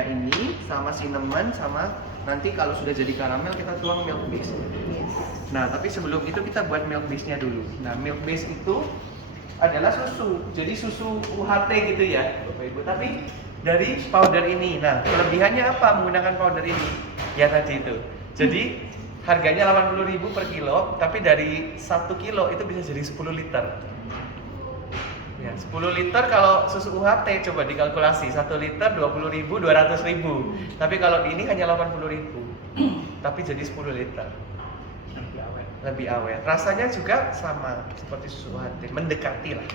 Ini sama cinnamon sama nanti kalau sudah jadi karamel kita tuang milk base. Yes. Nah, tapi sebelum itu kita buat milk base-nya dulu. Nah, milk base itu adalah susu. Jadi susu UHT gitu ya, Bapak Ibu. Tapi dari powder ini. Nah, kelebihannya apa menggunakan powder ini? Ya tadi itu. Jadi harganya 80.000 per kilo, tapi dari 1 kilo itu bisa jadi 10 liter. Ya, 10 liter kalau susu UHT coba dikalkulasi 1 liter 20.000 200.000. Tapi kalau di ini hanya 80.000. Tapi jadi 10 liter. Lebih awet. Rasanya juga sama seperti susu UHT, mendekati lah.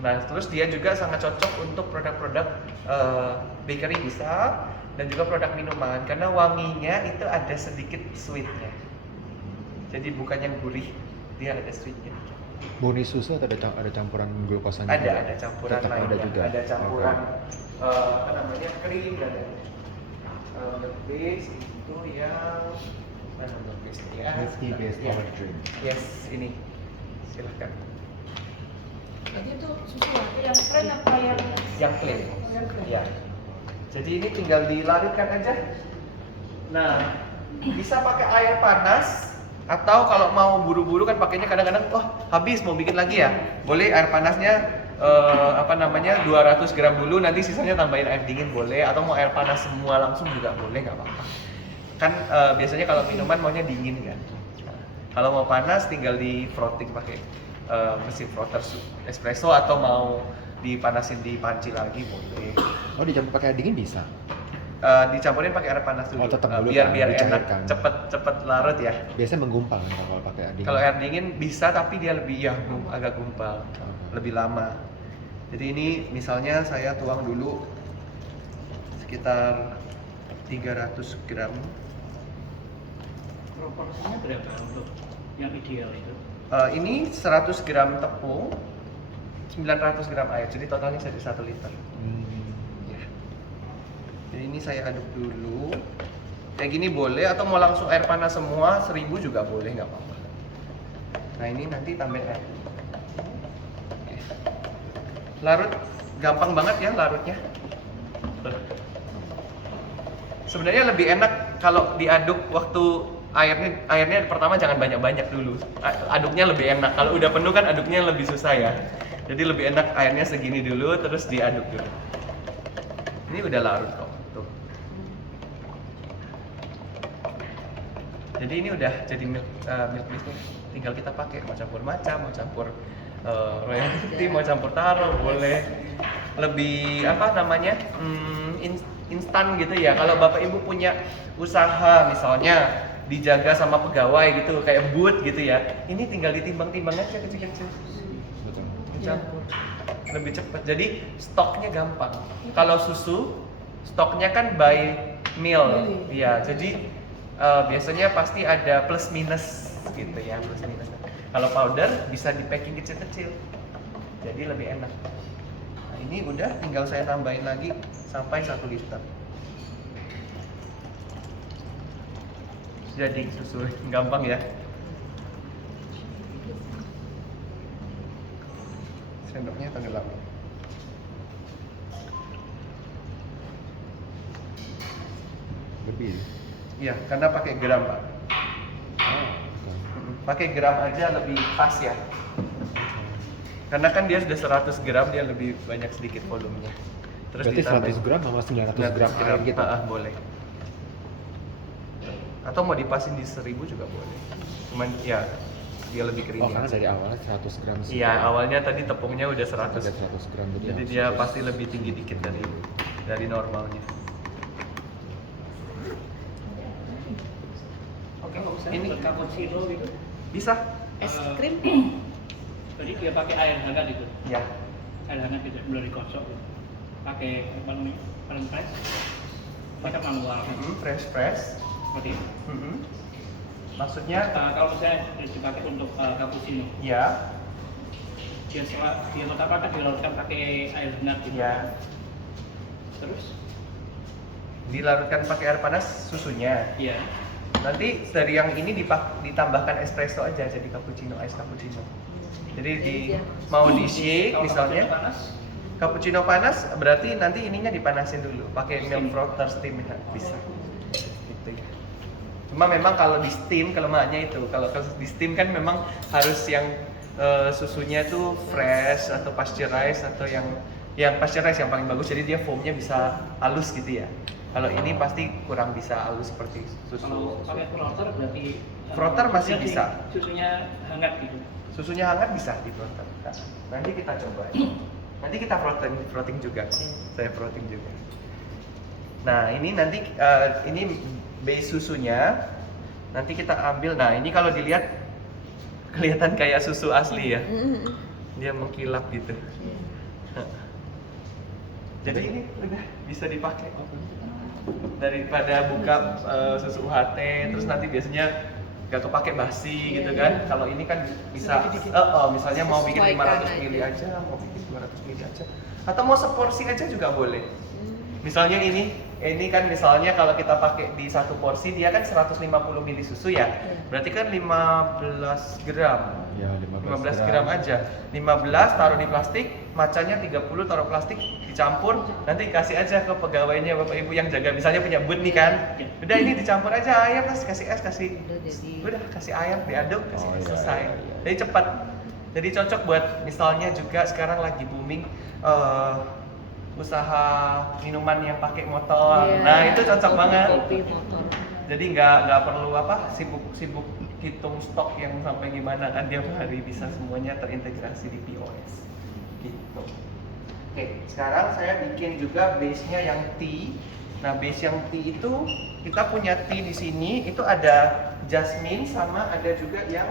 Nah, terus dia juga sangat cocok untuk produk-produk bakery bisa dan juga produk minuman karena wanginya itu ada sedikit sweetnya. Jadi bukan yang gurih, dia ada sweetnya. Murni susu atau ada campuran glukosanya? Ada campuran Tetap lainnya. ada juga. Ada campuran apa namanya krim dan milk base itu yang milk base ya. Whiskey based power drink. Yes, ini silahkan. Jadi itu susu latte yang keren apa yang Plain. yang keren? Ya. Jadi ini tinggal dilarutkan aja. Nah, bisa pakai air panas atau kalau mau buru-buru kan pakainya kadang-kadang habis mau bikin lagi ya. Boleh air panasnya 200 gram dulu, nanti sisanya tambahin air dingin boleh, atau mau air panas semua langsung juga boleh, nggak apa-apa. Kan biasanya kalau minuman maunya dingin kan. Nah, kalau mau panas tinggal di frotting pakai mesin frotter espresso atau mau dipanasin di panci lagi boleh. Oh, dicampur pakai air dingin bisa? Dicampurin pakai air panas dulu. Oh, tetap dulu biar kan, enak, dicairkan. cepet larut ya. Biasanya menggumpal kan kalau pakai air dingin? Kalau air dingin bisa, tapi dia lebih agak gumpal, lebih lama. Jadi ini misalnya saya tuang dulu sekitar 300 gram. Proporsinya berapa untuk yang ideal itu? Ini 100 gram tepung, 900 gram air, jadi totalnya jadi 1 liter. Ya. Jadi ini saya aduk dulu. Kayak gini boleh, atau mau langsung air panas semua 1000 juga boleh, nggak apa-apa. Nah ini nanti tambahin air. Oke. Larut, gampang banget ya larutnya. Sebenarnya lebih enak kalau diaduk waktu airnya pertama jangan banyak-banyak dulu. Aduknya lebih enak. Kalau udah penuh kan aduknya lebih susah ya. Jadi lebih enak airnya segini dulu terus diaduk dulu. Ini udah larut kok. Tuh. Jadi ini udah jadi milk base nih. Tinggal kita pakai, mau campur matcha, mau campur royal tea, mau campur taro, boleh. Lebih instan gitu ya. Kalau Bapak Ibu punya usaha misalnya dijaga sama pegawai gitu, kayak booth gitu ya. Ini tinggal ditimbang-timbang aja kecil-kecil. Betul. Dicampur. Lebih cepat. Jadi stoknya gampang. Kalau susu stoknya kan by mil. Ya, jadi biasanya pasti ada plus minus gitu ya, plus minus. Kalau powder bisa di packing kecil-kecil. Jadi lebih enak. Nah, ini udah tinggal saya tambahin lagi sampai 1 liter. Jadi susu gampang ya. Sendoknya tenggelam. Lebih? Iya, karena pakai gram, Pak. Oh, betul. Pakai gram aja lebih pas ya. Karena kan dia sudah 100 gram, dia lebih banyak sedikit volumenya. Terus Berarti ditambahin 100 gram sama 900 gram air gitu? boleh. Atau mau dipasin di 1000 juga boleh. Cuman ya dia lebih creamy. Oh, karena aja. dari awalnya 100 gram sih. Iya, awalnya tadi tepungnya udah 100. Ada 100 gram Jadi dia pasti lebih tinggi dikit dari normalnya. Oke, kalau misalnya Ini- buat cappuccino gitu, Bisa? Es krim? jadi dia pakai air hangat itu, Ya. air hangat gitu, belum dikocok gitu. Pakai apa namanya, paling fresh, pakai manual, Fresh. seperti itu. Maksudnya Kalau misalnya dipakai untuk cappuccino, ya, dia pertama kan dilarutkan pakai air hangat gitu. ya. Terus, Dilarutkan pakai air panas susunya. iya, Nanti dari yang ini ditambahkan espresso aja jadi cappuccino, ice cappuccino. Jadi mau di shake kalau misalnya. cappuccino panas, Cappuccino panas berarti nanti ininya dipanasin dulu pakai milk frother steam ya, bisa. Gitu ya. Cuma memang kalau di steam kelemahannya itu, kalau di steam kan memang harus yang susunya itu fresh atau pasteurized atau yang pasteurized yang paling bagus, jadi dia foamnya bisa halus gitu ya. Kalau ini pasti kurang bisa halus seperti susu. Kalau pakai frother berarti Frother masih jadi bisa. Susunya hangat gitu. Susunya hangat bisa di frother. Nah, nanti kita coba. Nanti kita frotting juga. Saya frotting juga. Nah, ini nanti ini base susunya. Nanti kita ambil. Nah, ini kalau dilihat kelihatan kayak susu asli ya. Dia mengkilap gitu. Jadi ini udah bisa dipakai. Daripada buka susu UHT terus nanti biasanya nggak kepake basi gitu kan. Kalau ini kan bisa misalnya mau bikin 500 ml aja, mau bikin 200 ml aja, atau mau seporsi aja juga boleh. Misalnya ini kan misalnya kalau kita pakai di satu porsi dia kan 150 ml susu ya. Berarti kan 15 gram. Ya, 15 gram aja. 15 taruh di plastik, macanya 30 taruh plastik, dicampur, nanti kasih aja ke pegawainya Bapak Ibu yang jaga. Misalnya punya booth nih kan. Udah ini dicampur aja air, terus kasih es, udah kasih air, diaduk, kasih es, selesai. Jadi cepat. Jadi cocok buat misalnya juga sekarang lagi booming usaha minuman yang pakai motor. Nah, itu cocok banget. Kopi motor. Jadi nggak perlu sibuk hitung stok yang sampai gimana kan, tiap hari bisa semuanya terintegrasi di POS gitu. Oke, sekarang saya bikin juga base-nya yang tea. Nah, base yang tea itu kita punya tea di sini, itu ada jasmine sama ada juga yang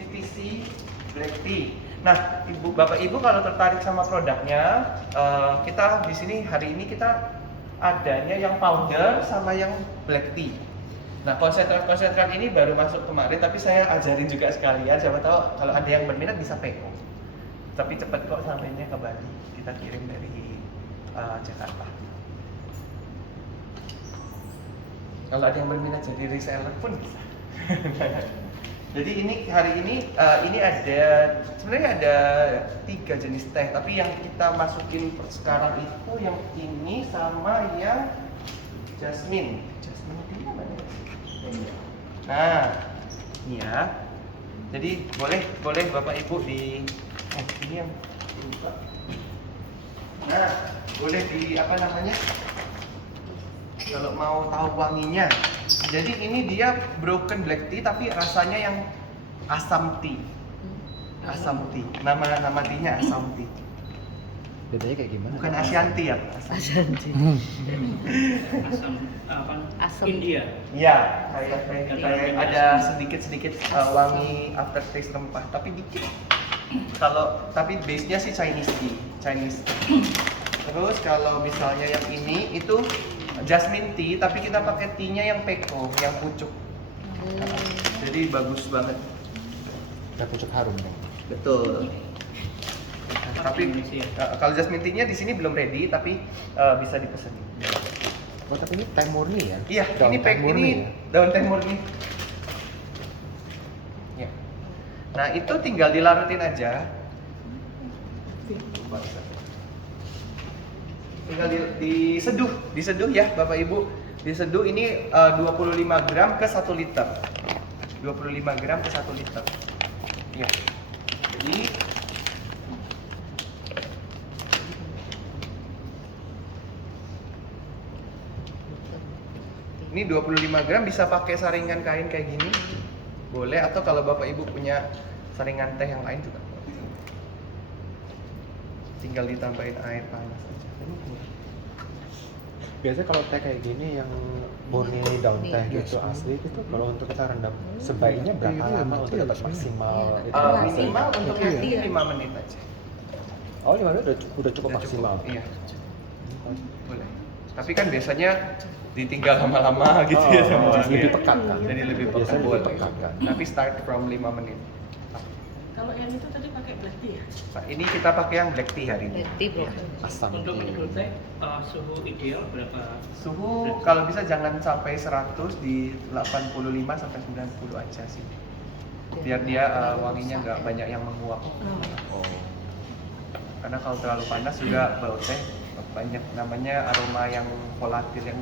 CTC black tea. Nah, Bapak Ibu kalau tertarik sama produknya, kita di sini hari ini kita adanya yang powder sama yang black tea. Nah, konsentrat ini baru masuk kemarin, tapi saya ajarin juga sekalian. Siapa tahu kalau ada yang berminat bisa PO. Tapi cepat kok sampainya ke Bali. Kita kirim dari Jakarta. Kalau ada yang berminat jadi reseller pun bisa. Jadi ini hari ini ada sebenarnya ada 3 jenis teh, tapi yang kita masukin sekarang itu yang ini sama yang jasmine. Jasmine itu apa ya? Nah, ini ya. Jadi boleh Bapak Ibu ini yang dibuka. Nah, boleh di apa namanya? Kalau mau tahu wanginya. Jadi ini dia broken black tea tapi rasanya yang asam tea. Asam tea. Nama tea-nya asam tea. Bedanya kayak gimana? Bukan Ashanti ya, Asam. Asam India. Iya, kayak ada sedikit wangi aftertaste rempah, tapi dikit. Tapi base-nya sih Chinese tea. Terus kalau misalnya yang ini itu jasmine tea, tapi kita pakai tea-nya yang peko, yang pucuk. Jadi bagus banget. Kayak pucuk harum dong. Betul. Tapi kalau jasmine tea-nya di sini belum ready, tapi bisa dipesan. Oh, tapi ini teh murni ya? Iya, Daun ini teh murni ya? daun teh murni. Ya. Nah, itu tinggal dilarutin aja. Tinggal diseduh ya Bapak Ibu. Diseduh ini 25 gram ke 1 liter. 25 gram ke 1 liter. Ya. Jadi ini 25 gram bisa pakai saringan kain kayak gini. Boleh, atau kalau Bapak Ibu punya saringan teh yang lain juga boleh. Tinggal ditambahin air panas aja. Biasanya kalau teh kayak gini yang murni daun teh gitu asli itu kalau untuk kita rendam sebaiknya berapa lama untuk dapat maksimal itu? Minimal untuk yang ini 5 menit aja. Oh, 5 menit udah cukup maksimal. Iya. Boleh. Tapi kan biasanya ditinggal lama-lama gitu ya sama orang. Jadi lebih pekat kan? Jadi lebih pekat, Biasanya boleh. lebih pekat kan? Tapi start from 5 menit. Kalau yang itu tadi pakai black tea ya? Nah, ini kita pakai yang black tea hari ini. Black tea bro. Asam. Untuk menurut teh suhu ideal berapa? Suhu kalau bisa jangan sampai 100, di 85 sampai 90 aja sih. Biar dia wanginya nggak banyak yang menguap. Oh. karena kalau terlalu panas juga bau teh banyak namanya aroma yang volatil yang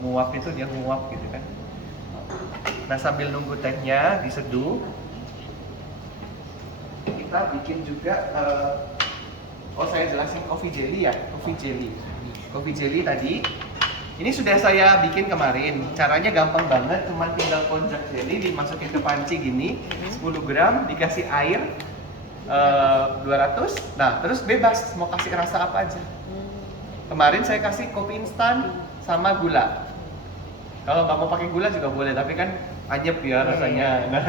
nguap itu dia nguap gitu kan. Nah sambil nunggu tehnya diseduh, kita bikin juga saya jelasin coffee jelly ya. Coffee jelly tadi ini sudah saya bikin kemarin. Caranya gampang banget, cuman tinggal konjac jelly dimasukin ke panci gini, 10 gram dikasih air 200. Nah, terus bebas mau kasih rasa apa aja. Kemarin saya kasih kopi instan sama gula. Kalau nggak mau pakai gula juga boleh, tapi kan anyep ya rasanya. Nah,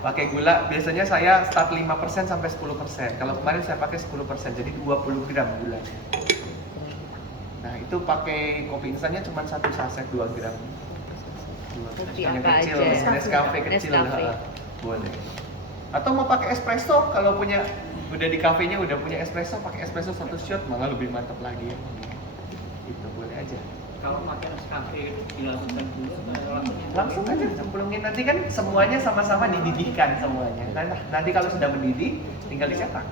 pakai gula biasanya saya start 5% sampai 10%. Kalau kemarin saya pakai 10%, jadi 20 gram gulanya. Nah, itu pakai kopi instannya cuma 1 saset 2 gram. Kopi Yang apa kecil, aja? Nescafe kecil. Nescafe. Boleh. Atau mau pakai espresso, kalau punya udah di kafenya udah punya espresso, pakai espresso 1 shot malah lebih mantap lagi ya. Itu boleh aja. Kalau pakai Nescafe dilakukan dulu Langsung aja cemplungin, nanti kan semuanya sama-sama dididihkan semuanya. Nanti kalau sudah mendidih tinggal dicetak.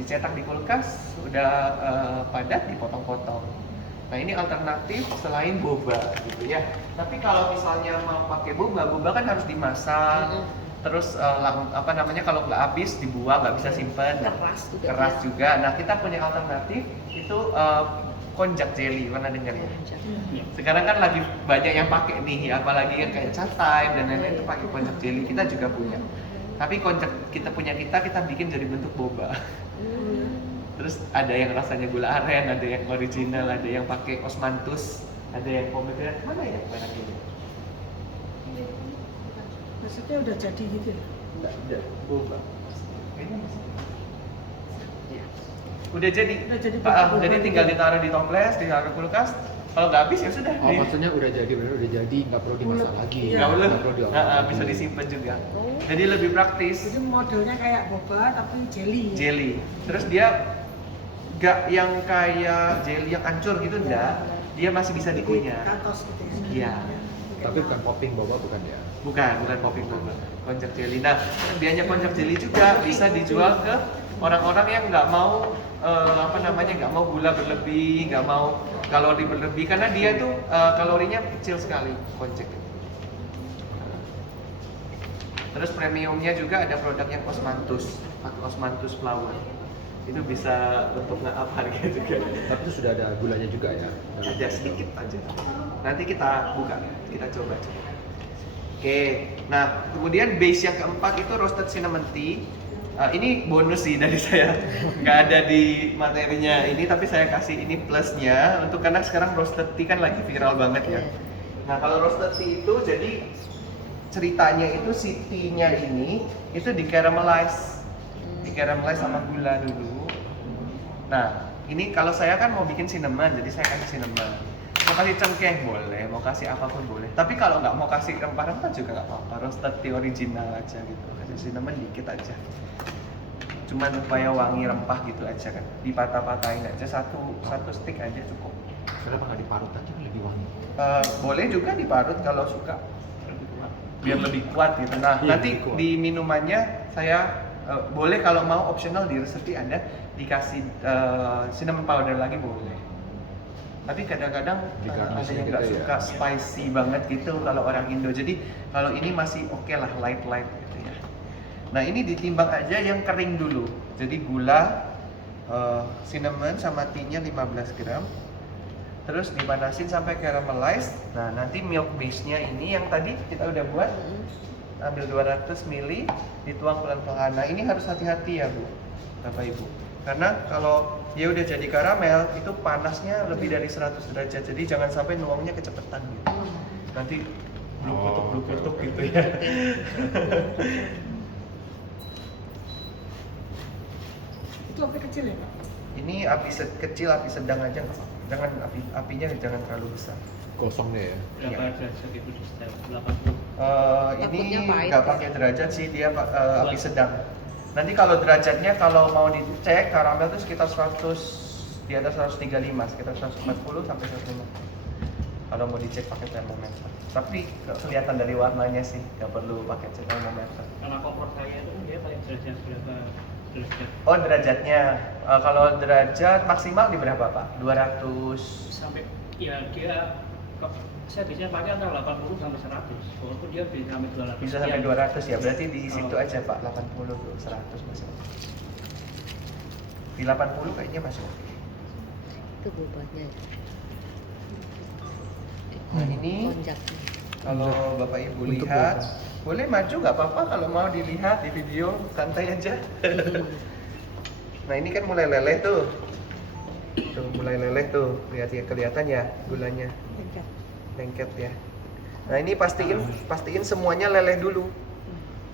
Dicetak di kulkas, udah padat dipotong-potong. Nah ini alternatif selain boba gitu ya. Tapi kalau misalnya mau pakai boba kan harus dimasak. Terus kalau nggak habis dibuang, nggak bisa simpan. Keras juga. Nah kita punya alternatif itu konjac jelly, pernah dengar ya? Sekarang kan lagi banyak yang pakai nih, apalagi yang kayak cat time dan lain-lain itu pakai konjac jelly. Kita juga punya. Tapi konjac kita bikin jadi bentuk boba. Terus ada yang rasanya gula aren, ada yang original, ada yang pakai osmanthus, ada yang pomegranate. Mana ya banyak ini? Maksudnya udah jadi gitu ya? Enggak, udah boba. Kayaknya masih. Udah jadi. Jadi tinggal ditaruh di toples, ditaruh kulkas. Kalau nggak habis ya sudah. Oh, maksudnya udah jadi, benar udah jadi, nggak perlu dimasak lagi. Nggak perlu. perlu diolah Bisa lagi. disimpan juga. Jadi lebih praktis. Jadi modelnya kayak boba tapi jelly. Jelly. Terus dia nggak yang kayak jelly yang hancur gitu, enggak. Dia masih bisa dikunyah. Katos gitu ya. Iya. Tapi bukan popping boba, bukan ya? Bukan popping boba. Konjac jelly. Nah, biasanya konjac jelly juga bisa dijual ke orang-orang yang nggak mau nggak mau gula berlebih, nggak mau kalori berlebih, karena dia itu kalorinya kecil sekali konjac. Terus premiumnya juga ada produk yang osmanthus, osmanthus flower. Itu bisa untuk nge-up harga juga. Tapi itu sudah ada gulanya juga ya? Ada sedikit aja. Nanti kita buka, kita coba. Oke, nah kemudian base yang keempat itu roasted cinnamon tea. Ini bonus sih dari saya, nggak ada di materinya ini, tapi saya kasih ini plusnya untuk karena sekarang roasted tea kan lagi viral banget ya. Nah kalau roasted tea itu jadi ceritanya itu si tea-nya ini itu di caramelize sama gula dulu. Nah ini kalau saya kan mau bikin cinnamon, jadi saya kasih cinnamon. Mau kasih cengkeh boleh, mau kasih apapun boleh. Tapi kalau nggak mau kasih rempah-rempah juga nggak apa-apa. Roasted tea original aja gitu, kasih cinnamon dikit aja. Cuman supaya wangi rempah gitu aja kan. Dipatah-patahin aja satu stick aja cukup. Kenapa nggak diparut aja lebih wangi? Boleh juga diparut kalau suka, biar lebih kuat gitu. Nah Iya, nanti lebih kuat. di minumannya saya boleh kalau mau optional di resepi ada dikasih cinnamon powder lagi boleh. Tapi kadang-kadang Di ada garnishnya yang nggak gitu ya. suka spicy banget gitu kalau orang Indo. Jadi kalau ini masih oke lah, light gitu ya. Nah ini ditimbang aja yang kering dulu. Jadi gula, cinnamon sama tea-nya 15 gram. Terus dipanasin sampai caramelize. Nah nanti milk base-nya ini yang tadi kita udah buat, ambil 200 ml, dituang pelan-pelan. Nah ini harus hati-hati ya Bu, Bapak Ibu. Karena kalau dia udah jadi karamel, itu panasnya lebih dari 100 derajat. Jadi jangan sampai nuangnya kecepatan gitu. Nanti bluk kutuk gitu ya. Itu api kecil ya Pak? Ini api kecil, api sedang aja nggak apa-apa. Jangan apinya jangan terlalu besar. Kosong deh ya? berapa derajat itu di setel 80? Ini Takutnya pahit. nggak pakai derajat sih, dia api sedang. Nanti kalau derajatnya kalau mau dicek karamel itu sekitar 100 di atas 135, sekitar 140 sampai 150. Kalau mau dicek pakai thermometer. Tapi nggak kelihatan dari warnanya sih, nggak perlu pakai thermometer. Karena kompor saya itu dia paling derajat berapa? derajat. Oh derajatnya. Kalau derajat maksimal di berapa Pak? 200. Sampai ya dia saya biasanya pakai antara 80 sampai 100. Walaupun dia bisa sampai 200. Bisa sampai 200 ya. Berarti di situ aja Pak 80 tuh 100 masih. Di 80 kayaknya masih oke. Itu bobotnya. Nah ini Lonjaknya. kalau Bapak Ibu Untuk lihat, bobot. boleh maju nggak apa-apa kalau mau dilihat di video, santai aja. Nah ini kan mulai leleh tuh. Tuh mulai leleh tuh, lihat ya kelihatan ya gulanya, lengket ya. Nah ini pastiin semuanya leleh dulu.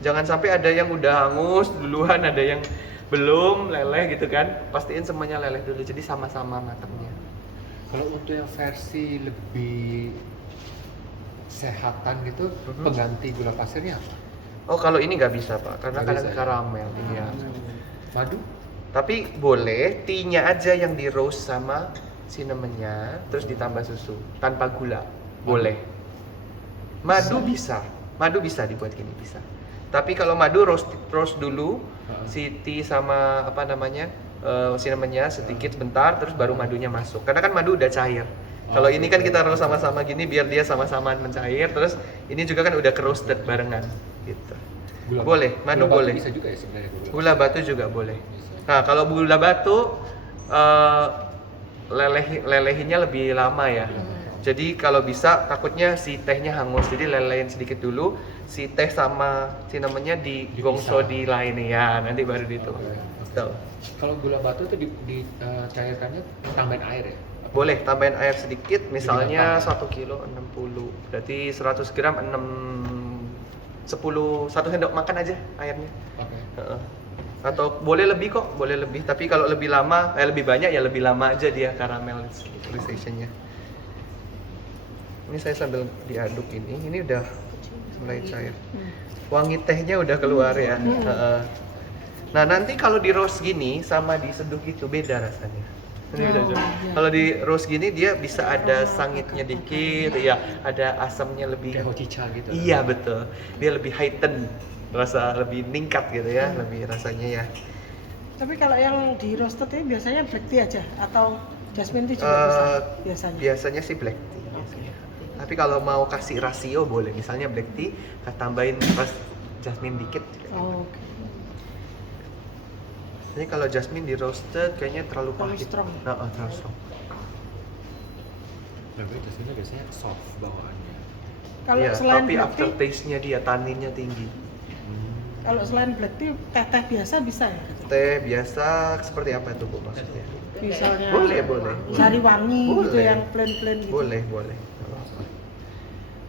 Jangan sampai ada yang udah hangus duluan, ada yang belum leleh gitu kan. Pastiin semuanya leleh dulu, jadi sama-sama matangnya. Kalau untuk yang versi lebih sehatan gitu, Mhm. pengganti gula pasirnya apa? Oh kalau ini nggak bisa Pak, karena Nggak kan bisa ya? karamel ini ya. Madu? Tapi boleh tea-nya aja yang di roast sama cinnamonnya, terus ditambah susu tanpa gula, boleh. Madu bisa dibuat gini bisa. Tapi kalau madu roast dulu, si tea sama apa namanya cinnamonnya sedikit sebentar, terus baru madunya masuk. Karena kan madu udah cair. Kalau ini kan kita roast sama-sama gini biar dia sama-sama mencair, terus ini juga kan udah roasted barengan, gitu. Boleh, madu gula batu boleh. Bisa juga ya sebenarnya Gula batu juga boleh. Bisa. Nah, kalau gula batu lelehinnya lebih lama ya. Jadi kalau bisa takutnya si tehnya hangus. Jadi lelehin sedikit dulu, si teh sama cinnamonnya digongso di lain ya, nanti baru dituang. Tuh. Kalau gula batu itu dicairkannya tambahin air ya? Boleh tambahin air sedikit, misalnya gampang, 1 kilo 60. Berarti 100 gram 1 sendok makan aja airnya. Oke. Heeh. Atau boleh lebih kok, boleh lebih. Tapi kalau lebih lama, lebih banyak ya lebih lama aja dia caramelization-nya. Ini saya sambil diaduk ini udah mulai cair. Wangi tehnya udah keluar ya. Heeh. Nah nanti kalau di roast gini sama diseduh gitu beda rasanya. Ini udah jadi. Kalau di roast gini dia bisa ada sangitnya dikit, ya ada asamnya lebih. Kayak hojicha gitu. Iya betul, dia lebih heighten, rasa lebih ningkat gitu ya, lebih rasanya ya. Tapi kalau yang di roasted ini biasanya black tea aja atau jasmine tea juga bisa biasanya. Biasanya sih black tea. biasanya. Tapi kalau mau kasih rasio boleh, misalnya black tea, tambahin jasmine dikit. Oh, oke. Ini kalau jasmine di roasted kayaknya terlalu Terlalu pahit. strong. Terlalu strong. Lebih jasmine biasanya soft bawaannya. Kalau Iya, selain tapi black tea, aftertaste-nya dia taninnya tinggi. kalau selain black tea, teh biasa bisa ya? Teh biasa seperti apa itu Bu maksudnya? Misalnya Boleh. sari wangi gitu Boleh. yang plain-plain gitu. Boleh. Nggak apa-apa.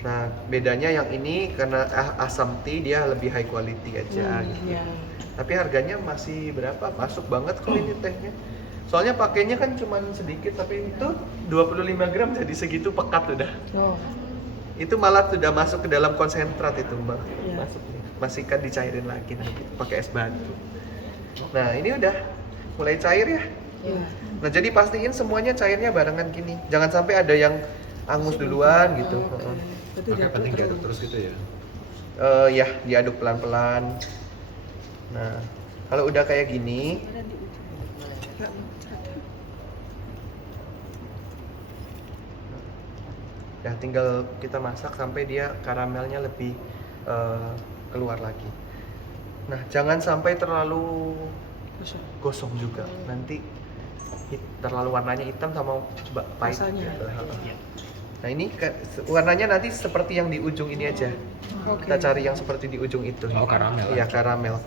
Nah, bedanya yang ini karena asam tea dia lebih high quality aja gitu. Iya. Tapi harganya masih berapa? Masuk banget kok ini tehnya. Soalnya pakainya kan cuma sedikit, tapi itu 25 gram jadi segitu pekat udah. Oh, Itu malah sudah masuk ke dalam konsentrat itu Mbak. Iya. Masuknya. Masih kan dicairin lagi nanti pakai es batu. Nah, ini udah mulai cair ya. iya. Nah, jadi pastiin semuanya cairnya barengan gini. Jangan sampai ada yang angus duluan gitu. Oke. Heeh. Berarti Makanya diaduk penting diaduk terus gitu ya. Ya, diaduk pelan-pelan. Nah, kalau udah kayak gini, ya tinggal kita masak sampai dia karamelnya lebih keluar lagi. Nah, jangan sampai terlalu gosong juga. Nanti terlalu warnanya hitam sama pahit. Rasanya. Nah, ini warnanya nanti seperti yang di ujung ini aja. Oke. Kita cari yang seperti di ujung itu. Oh, karamel. Iya, karamel.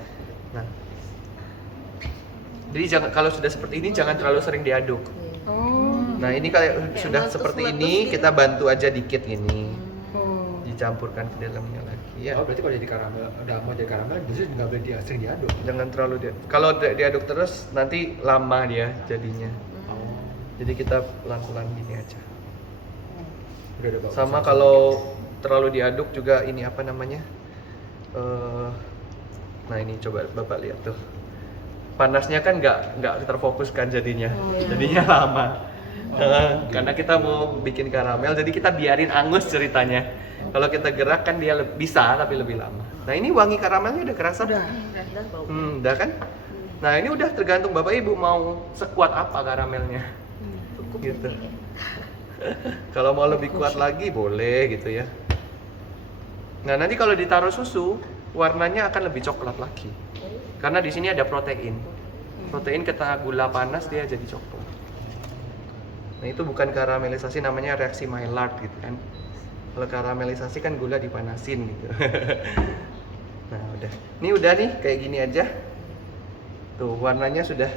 Nah, jadi kalau sudah seperti ini jangan terlalu sering diaduk. Oh. Nah, ini kalau sudah seperti ini kita bantu aja dikit gini, Oh. dicampurkan ke dalamnya lagi. Ya, Oh, berarti kalau jadi karamel, udah mau jadi karamel, justru nggak boleh sering diaduk. jangan terlalu kalau diaduk terus nanti lama dia jadinya. Oh, Jadi kita pelan-pelan gini aja. udah ada bagus. Sama kalau terlalu diaduk juga ini apa namanya? Nah ini coba Bapak lihat tuh. Panasnya kan nggak terfokuskan jadinya. Jadinya lama. Karena kita mau bikin karamel, jadi kita biarin angus ceritanya. Kalau kita gerak kan dia bisa tapi lebih lama. Nah ini wangi karamelnya udah kerasa? Udah. Rendah bau. Udah kan? Nah ini udah tergantung Bapak Ibu mau sekuat apa karamelnya Hmm. gitu. Kalau mau lebih kuat lagi boleh gitu ya. Nah nanti kalau ditaruh susu warnanya akan lebih coklat lagi karena di sini ada protein. Protein kena gula panas dia jadi coklat. Nah itu bukan karamelisasi, namanya reaksi Maillard gitu kan. Kalau karamelisasi kan gula dipanasin gitu. Nah udah, ini udah nih kayak gini aja. Tuh warnanya sudah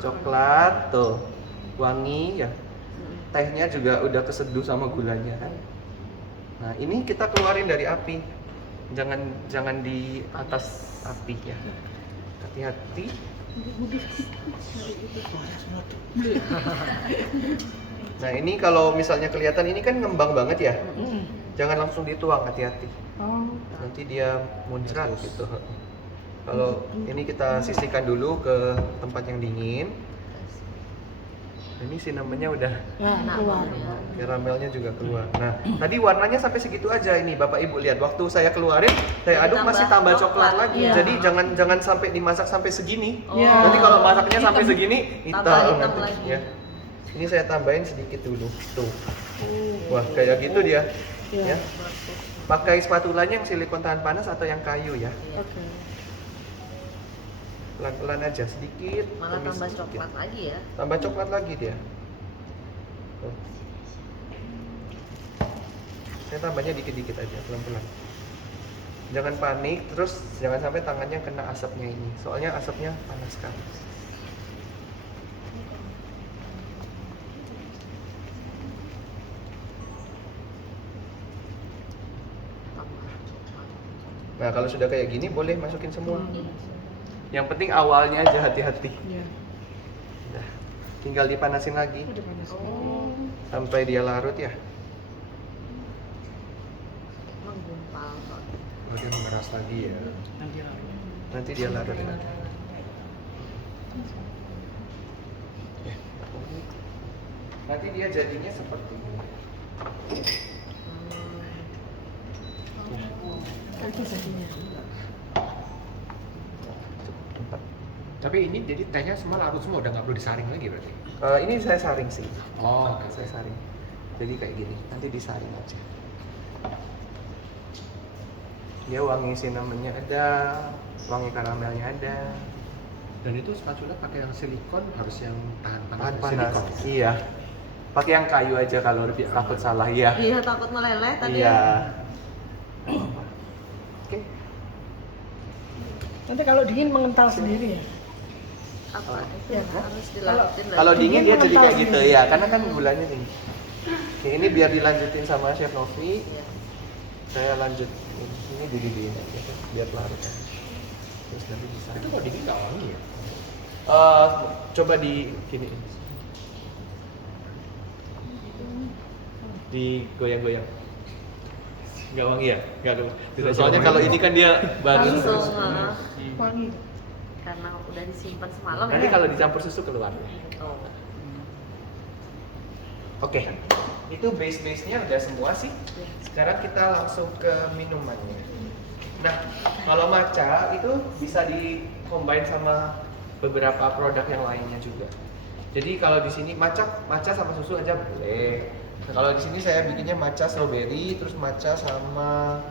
coklat, tuh wangi ya. Tehnya juga udah keseduh sama gulanya kan. Nah ini kita keluarin dari api, jangan di atas api ya. Hati-hati. Nah ini kalau misalnya kelihatan ini kan ngembang banget ya. Jangan langsung dituang, hati-hati. Oh. Nanti dia muncrat gitu. Kalau ini kita sisihkan dulu ke tempat yang dingin. Ini cinnamon-nya udah Nah, keluar. karamelnya juga keluar. Nah, tadi warnanya sampai segitu aja ini Bapak Ibu lihat. Waktu saya keluarin, saya aduk masih tambah coklat lagi. Iya. Jadi jangan sampai dimasak sampai segini. Iya. Nanti kalau masaknya sampai segini, Tambah hitam hitam nanti. lagi. Ya. Ini saya tambahin sedikit dulu. Tuh. Wah, kayak gitu dia. Iya. Ya. Pakai spatulanya yang silikon tahan panas atau yang kayu ya. Oke. Pelan-pelan aja sedikit. Malah tumis tambah sedikit. coklat lagi ya. Tambah coklat lagi dia. Tuh. Saya tambahnya dikit-dikit aja, pelan-pelan. Jangan panik, terus jangan sampai tangannya kena asapnya ini. Soalnya asapnya panas sekali. Nah, kalau sudah kayak gini boleh masukin semua. Yang penting awalnya aja hati-hati. Iya. Nah, tinggal dipanasin lagi Udah panas. sampai dia larut ya. Menggumpal kok. Oh, dia mengeras lagi ya. Nanti dia larut lagi. Ya. Nanti dia jadinya seperti ini. Itu jadinya. Tapi ini jadi tehnya semua larut semua, udah nggak perlu disaring lagi berarti? Ini saya saring sih. Oh, oke. Saya saring. Jadi kayak gini. Nanti disaring aja. Dia wangi cinnamonnya ada, wangi karamelnya ada. Dan itu spatula pakai yang silikon harus yang tahan panas. Tahan panas. Silikon. Iya. Pakai yang kayu aja kalau takut salah ya. Iya, takut meleleh tadi. Iya. Oke. Nanti kalau dingin mengental sendiri ya. Apa itu Iya, kan? harus dilanjutin lagi. Kalau dingin dia jadi mengental kayak gitu sendiri. ya, karena kan gulanya tinggi. Oke, ini biar dilanjutin sama Chef Novi. Iya. Saya lanjut ini dididiin aja biar larut. Terus nanti bisa. Itu kalau dingin nggak wangi ya? Coba di gini. Digoyang-goyang. Nggak wangi ya? Nggak ada. Soalnya kalau ini kan dia baru. Langsung Wangi. karena udah disimpan semalam Nanti ya. kalau dicampur susu keluar. Oh. Oke. Itu base-base-nya udah semua sih. Sekarang kita langsung ke minumannya. Nah, kalau matcha itu bisa di-combine sama beberapa produk yang lainnya juga. Jadi kalau di sini matcha sama susu aja boleh. Nah, kalau di sini saya bikinnya matcha strawberry, terus matcha sama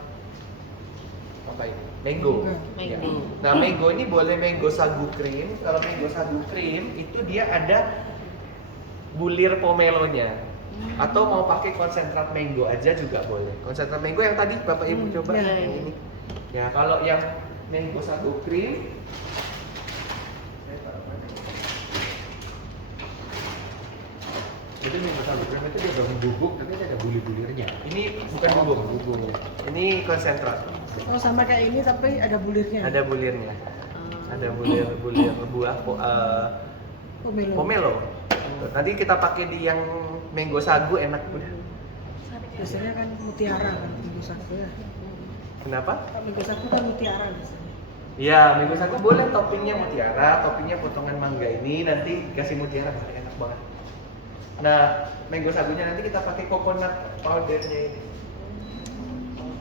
apa ini? Mango. Mango. Ya. Nah, mango ini boleh mango sagu cream. Kalau mango sagu cream itu dia ada bulir pomelonya. Atau mau pakai konsentrat mango aja juga boleh. Konsentrat mango yang tadi Bapak Ibu coba ya, yang ini. Ya, kalau yang mango sagu cream Jadi mango sagu cream itu dia udah bubuk, tapi ada bulir-bulirnya. ini bukan bubuk. Ini konsentrat. Oh sama kayak ini tapi ada bulirnya. Ada bulirnya. Hmm. Ada bulir buah Pomelo. pomelo. Nanti kita pakai di yang mango sagu enak udah. Biasanya kan mutiara kan mango sagu ya. Kenapa? Mango sagu kan mutiara biasanya. Iya, mango sagu boleh toppingnya mutiara, toppingnya potongan mangga ini nanti kasih mutiara enak banget. Nah, mango sagunya nanti kita pakai coconut powdernya ini.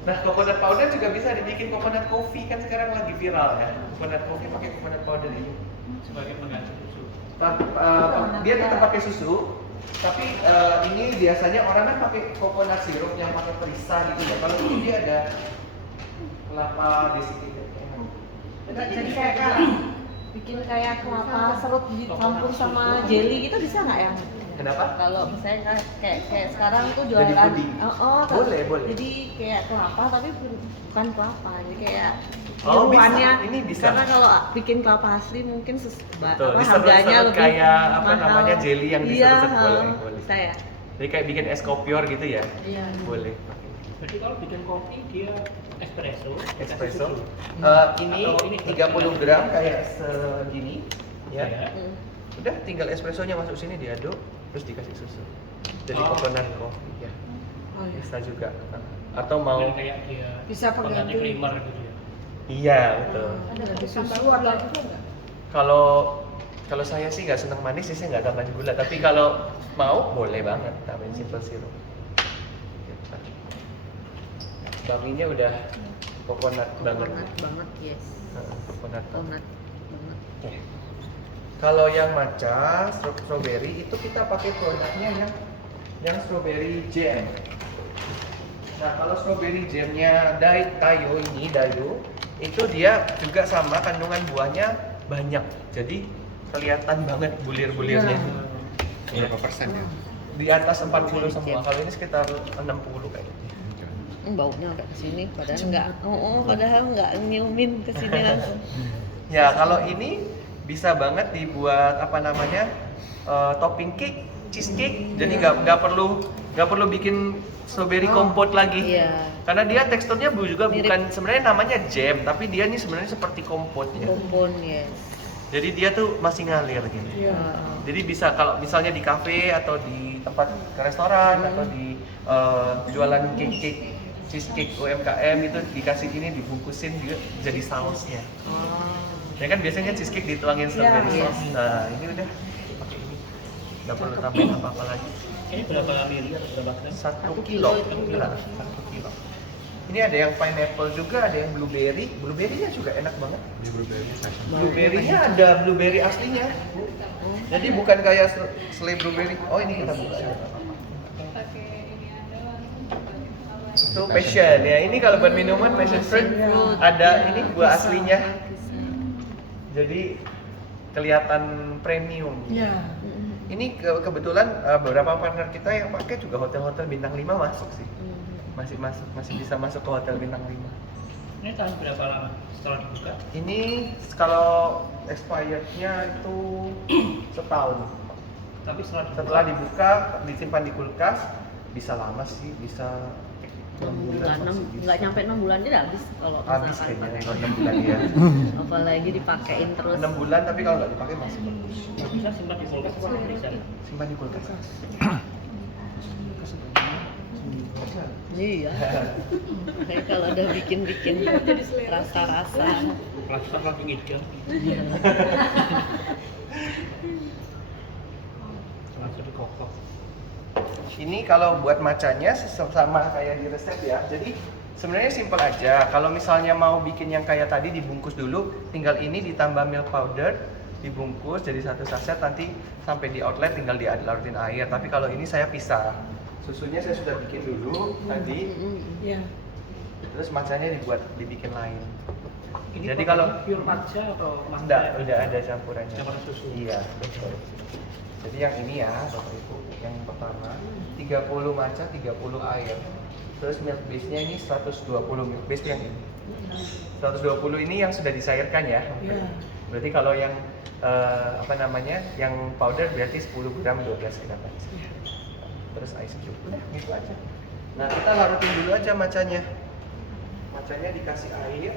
Nah, coconut powder juga bisa dibikin coconut coffee, kan sekarang lagi viral ya. Coconut coffee pakai coconut powder ini. sebagai pengganti susu. Dia tetap pakai susu, tapi ini biasanya orang kan pakai coconut syrup yang pakai perisa gitu ya. Kalau ini dia ada kelapa desiccated. Jadi kayak Bikin kayak kelapa serut dicampur sama jelly gitu bisa nggak ya? Kenapa? Kalau misalnya kayak sekarang tuh Jadi jualan, puding? kan. Boleh. Jadi kayak kelapa tapi bukan kelapa, jadi kayak Oh, bisa. tiruannya. Ini bisa. Karena kalau bikin kelapa asli mungkin Betul, harganya diserut-serut lebih kayak apa mahal. namanya jelly yang Iya, diserut-serut. boleh. bisa ya. Jadi kayak bikin es kopior gitu ya? Iya. Boleh. Jadi kalau bikin kopi dia espresso. Espresso. kasih susu. Ini Atau ini 30 gram kayak segini ya. Ya. Hmm. Udah tinggal espressonya masuk sini diaduk terus dikasih susu. Jadi Oh. coconut coffee ya. Oh iya. Bisa juga. Atau mau Dan kayak dia Bisa pengganti pengganti. creamer gitu ya. iya, betul. Ada ganti susu ada juga nggak? Kalau saya sih nggak seneng manis sih, saya nggak tambahin gula. Tapi kalau mau boleh banget tambahin simple syrup. Baminya udah coconut banget. Coconut banget, yes. Coconut. Coconut banget. Oke. Kalau yang matcha, strawberry itu kita pakai produknya yang strawberry jam. Nah, kalau strawberry jamnya Dayo itu dia juga sama kandungan buahnya banyak. Jadi kelihatan banget bulir-bulirnya. Berapa persen ya? Di atas 40 semua. Kalau ini sekitar 60 kayaknya. Baunya agak kesini, padahal nggak. Padahal nggak nyiumin kesini langsung. Ya, kalau ini bisa banget dibuat apa namanya topping cake, cheesecake. Jadi nggak perlu bikin strawberry kompot lagi. Iya. Karena dia teksturnya juga Mirip. bukan sebenarnya namanya jam, tapi dia ini sebenarnya seperti kompot ya. Kompon, yes. Jadi dia tuh masih ngalir gitu. Iya. Jadi bisa kalau misalnya di kafe atau di tempat restoran atau di jualan cake cheesecake UMKM itu dikasih ini dibungkusin juga jadi sausnya. Ya kan biasanya cheesecake dituangin strawberry Iya. sauce. Nah, ini udah pakai ini. Nggak perlu tambahin apa-apa lagi. Ini berapa mili atau berapa gram? 1 kilo. Nah, 1 kilo. Ini ada yang pineapple juga, ada yang blueberry. Blueberry-nya juga enak banget. Blueberry-nya ada blueberry aslinya. Jadi bukan kayak selai blueberry. Oh, ini kita buka ya. Itu passion ya. Ini kalau buat minuman passion fruit ada ini buah aslinya. Jadi kelihatan premium. Iya. Ini kebetulan beberapa partner kita yang pakai juga hotel-hotel bintang 5 masuk sih. Masih bisa masuk ke hotel bintang 5. Ini tahan berapa lama setelah dibuka? Ini kalau expirednya itu setahun. Tapi Setelah dibuka, disimpan di kulkas, bisa lama sih, bisa 6 bulan. masih bisa. Nggak nyampe 6 bulan dia udah habis kalau Habis misalkan kayaknya pakai. kalau 6 bulan ya. Apalagi dipakein terus. 6 bulan tapi kalau nggak dipakai masih bagus. bisa simpan di kulkas bisa. Simpan di kulkas. Iya. Kayak kalau udah bikin-bikin rasa-rasa. Rasa lagi ngidam. Langsung dikokok. Ini kalau buat macanya sama kayak di resep ya. Jadi sebenarnya simpel aja. Kalau misalnya mau bikin yang kayak tadi dibungkus dulu, tinggal ini ditambah milk powder, dibungkus jadi satu saset, nanti sampai di outlet tinggal dilarutin air. Tapi kalau ini saya pisah. Susunya saya sudah bikin dulu tadi, Iya. terus macanya dibikin lain. Ini Jadi kalau pure matcha atau matcha? enggak, udah ada campurannya. Campuran susu. Iya, betul. Jadi yang ini ya, Bapak Ibu, yang pertama 30 matcha, 30 air. Terus milk base-nya ini 120 milk base yang ini. 120 ini yang sudah dicairkan ya. Iya. Berarti kalau yang yang powder berarti 10 gram 12 gram. Terus ice cube, udah gitu aja. Nah, kita larutin dulu aja macanya. Macanya dikasih air.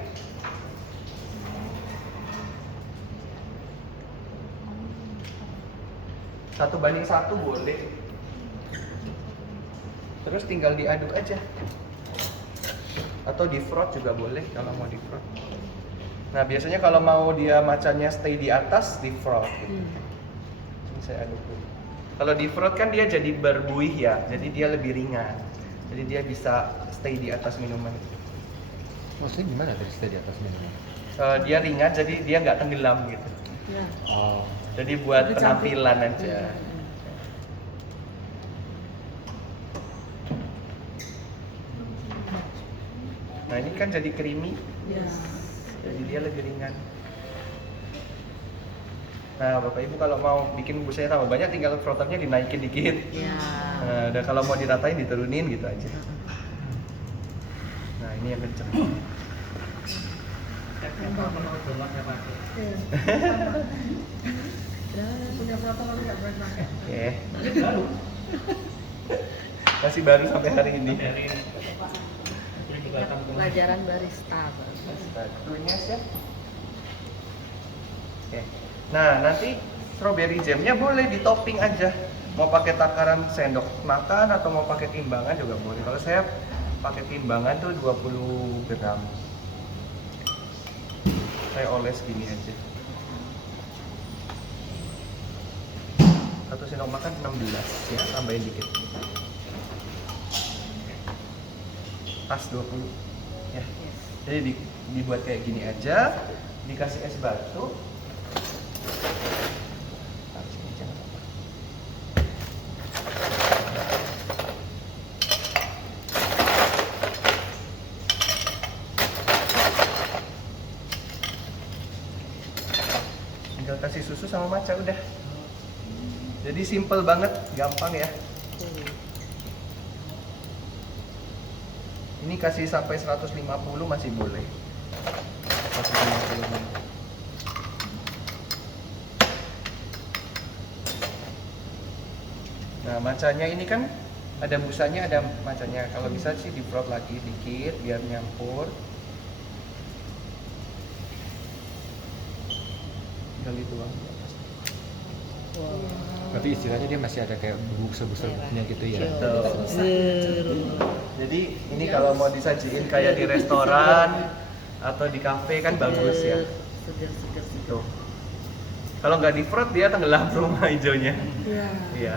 Satu banding satu boleh. Terus tinggal diaduk aja. Atau di froth juga boleh kalau mau di froth. Nah, biasanya kalau mau dia macanya stay di atas, di froth gitu. Ini saya aduk dulu. Kalau di froth kan dia jadi berbuih ya, jadi dia lebih ringan. Jadi dia bisa stay di atas minuman. Maksudnya gimana tadi stay di atas minuman? Dia ringan, jadi dia nggak tenggelam gitu. Ya. Oh, Jadi buat Lebih cantik. penampilan aja. Nah ini kan jadi creamy, Ya. jadi dia lebih ringan. Nah Bapak Ibu kalau mau bikin busanya tambah banyak, tinggal frotternya dinaikin dikit. Ya. Nah, dan kalau mau diratain diturunin gitu aja. Nah ini yang kenceng. Punya foto tapi nggak pernah pakai. Oke. Masih baru sampai hari ini. Pelajaran barista. Dulunya chef. Oke. Nah nanti strawberry jamnya boleh di topping aja. Mau pakai takaran sendok makan atau mau pakai timbangan juga boleh. Kalau saya pakai timbangan tuh 20 gram. Saya oles gini aja. Satu sendok makan 16 ya, tambahin dikit. Pas 20 ya. Jadi dibuat kayak gini aja, dikasih es batu. Taruh sini aja, nggak apa-apa. Tinggal kasih susu sama matcha udah. Jadi simple banget, gampang ya. Ini kasih sampai 150 masih boleh. 150. Nah, matchanya ini kan ada busanya, ada matchanya. Kalau bisa sih di-frot lagi dikit biar nyampur. Tinggal dituang di atas. berarti istilahnya dia masih ada kayak busa-busanya gitu ya. Betul. Jadi ini kalau mau disajiin kayak di restoran atau di kafe kan bagus ya. Seger-seger. Tuh. Kalau nggak di-frot dia tenggelam rumah hijaunya. Iya. Iya.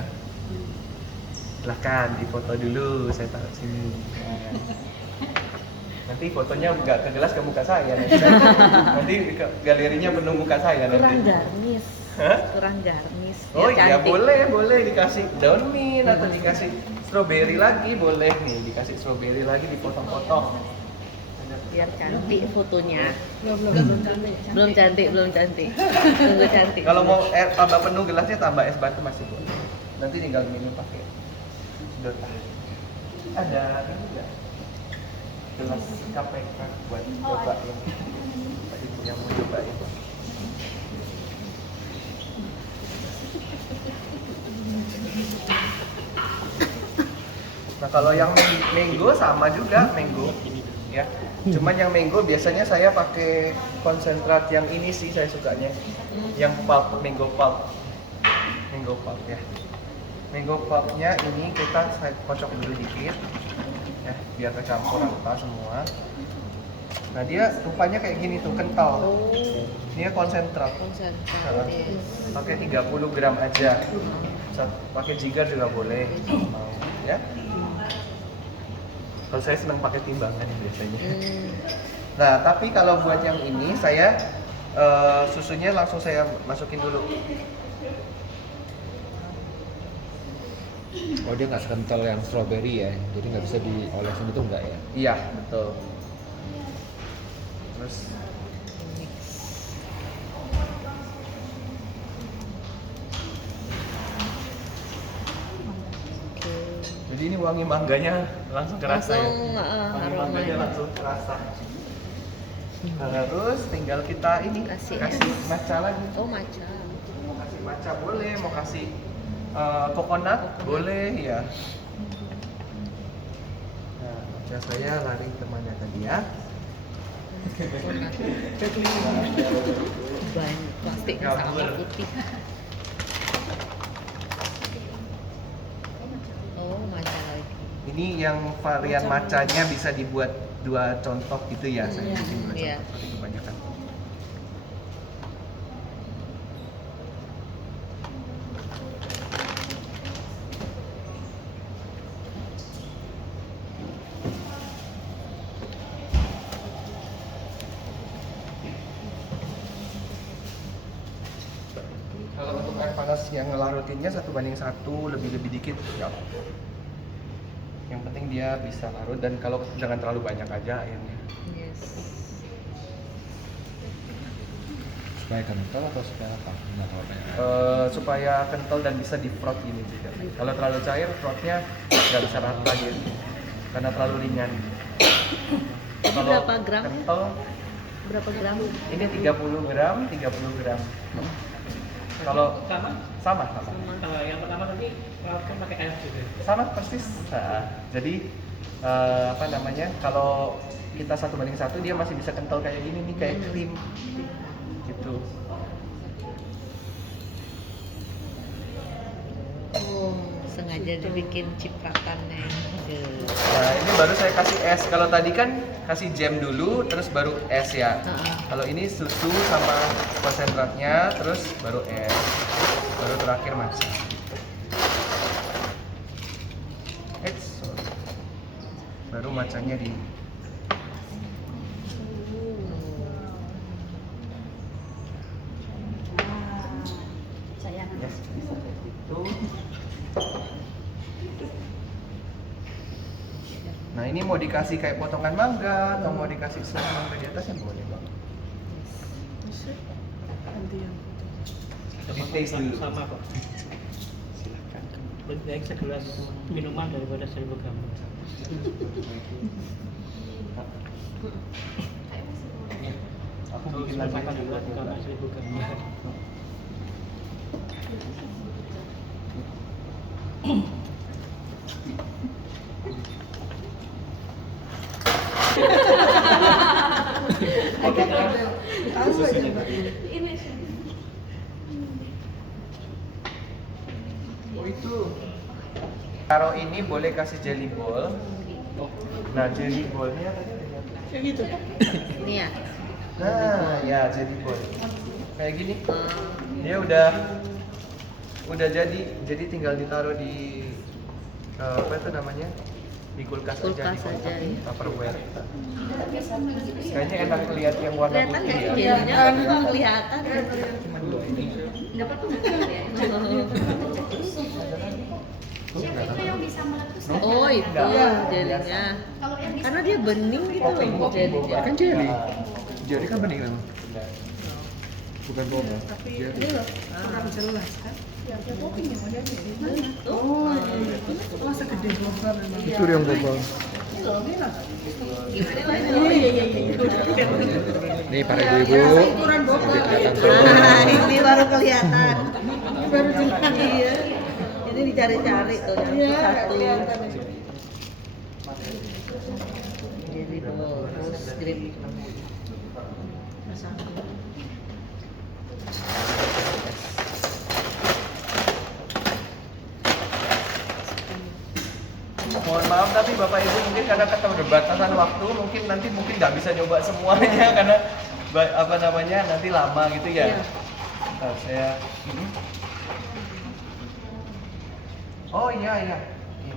Silahkan difoto dulu, saya taruh sini. Nah. Nanti fotonya nggak ke gelas ke muka saya nanti. Nanti galerinya penuh muka saya nanti. Kurang garnis. Hah? Kurang garnis. Biar Oh iya cantik. boleh dikasih daun mint atau dikasih strawberry lagi boleh nih, dikasih strawberry lagi dipotong-potong. Biar cantik fotonya. Belum cantik. Belum cantik. Tunggu cantik. Kalau mau tambah penuh gelasnya tambah es batu masih boleh. Nanti tinggal minum pakai sedotan. Ada ini enggak? Gelas KPK buat coba yang Pak Ibu yang mau cobain. Nah kalau yang mango sama juga mango ya. Cuman yang mango biasanya saya pakai konsentrat yang ini sih saya sukanya. Yang pulp, mango pulp. Mango pulp ya. Mango pulpnya ini saya kocok dulu dikit ya biar kecampur rata semua. Nah dia rupanya kayak gini tuh kental. Oh, Dia konsentrat. konsentrat. Yes. Pakai 30 gram aja. Bisa pakai jigar juga boleh. Mau ya. Kalau saya senang pakai timbangan biasanya. Nah, tapi kalau buat yang ini saya susunya langsung saya masukin dulu. Oh dia nggak sekental yang strawberry ya, jadi nggak bisa diolesin itu enggak ya? Iya, betul. Terus jadi ini wangi mangganya langsung kerasa ya. Wangi mangganya langsung kerasa. Terus tinggal kita ini Kasih kasih es. matcha lagi. Oh, matcha. Mau kasih matcha boleh, mau kasih coconut boleh ya. Nah, matcha saya lari kemana tadi ya? Banyak plastiknya sama Kabur. putih. Oh, matcha lagi. Ini yang varian matchanya bisa dibuat 2 contoh gitu ya, saya bikin 2 Iya. contoh, tapi kebanyakan. yang ngelarutinnya 1:1 lebih dikit ya. Yang penting dia bisa larut dan kalau jangan terlalu banyak aja airnya. Yes. Supaya kental atau supaya apa? Nggak tahu apa ya. Supaya kental dan bisa di frot ini juga. Kalau terlalu cair, frotnya nggak bisa rata gitu, karena terlalu ringan. Ini Kalau berapa gram? kental, Berapa gram? ini 30 gram, 30 gram. Kalau sama sama, yang pertama tadi kan pakai air juga. sama persis. Nah, jadi apa namanya? Kalau kita 1:1 dia masih bisa kental kayak gini nih, kayak krim gitu. Oh, sengaja dibikin cipratannya. Nah, ini baru saya kasih es. Kalau tadi kan kasih jam dulu, terus baru es ya. Kalau ini susu sama konsentratnya, terus baru es, baru terakhir matcha. Sorry. Baru matchanya di. Yes, bisa kayak gitu. Nah, ini mau dikasih kayak potongan mangga atau mau dikasih selai mangga di atasnya boleh banget. Nanti yang Di taste dulu. Sama kok. Silakan. Lebih baik segelas minuman daripada 1000 gram. Aku Kalau bikin sudah lagi makan dulu karena 1000 gram. tahu aja Mbak. Oh itu. Taruh ini boleh kasih jelly ball. Nah, jelly ballnya tadi ada yang- Kayak gitu. Ini ya. Nah, ya jelly ball. Kayak gini. Dia udah jadi tinggal ditaruh di apa itu namanya? Di kulkas aja, di Kulkas aja, ya. Tupperware. Kayaknya enak lihat yang warna Kelihatan putih nggak ya. jadinya? Kelihatan. Cuma 2 ini. Dapat tuh Chef itu yang bisa meletus. Oh itu Enggak. jadinya. Kalau yang bisa Karena dia bening gitu loh jadinya. Kan jelly. Jelly kan bening kan? Bukan boba. Tapi Jelly. ini loh kurang jelas kan. Ya, kopinya modelnya di mana? Tuh. Oh, iya. Oh, segede boba memang. Itu yang boba. Ini loh, ini loh. Gimana? Iya. Nih para Ya, ibu-ibu. ya, ukuran boba. Jadi kelihatan tuh. Nah, ini baru kelihatan. Ini baru jelas. Iya. Ini dicari-cari tuh yang Iya, satu. kelihatan ini. Jadi terus grip. Mohon maaf tapi Bapak Ibu mungkin karena keterbatasan waktu mungkin nggak bisa nyoba semuanya karena apa namanya nanti lama gitu ya. Iya. Nah, saya Oh iya. Ini,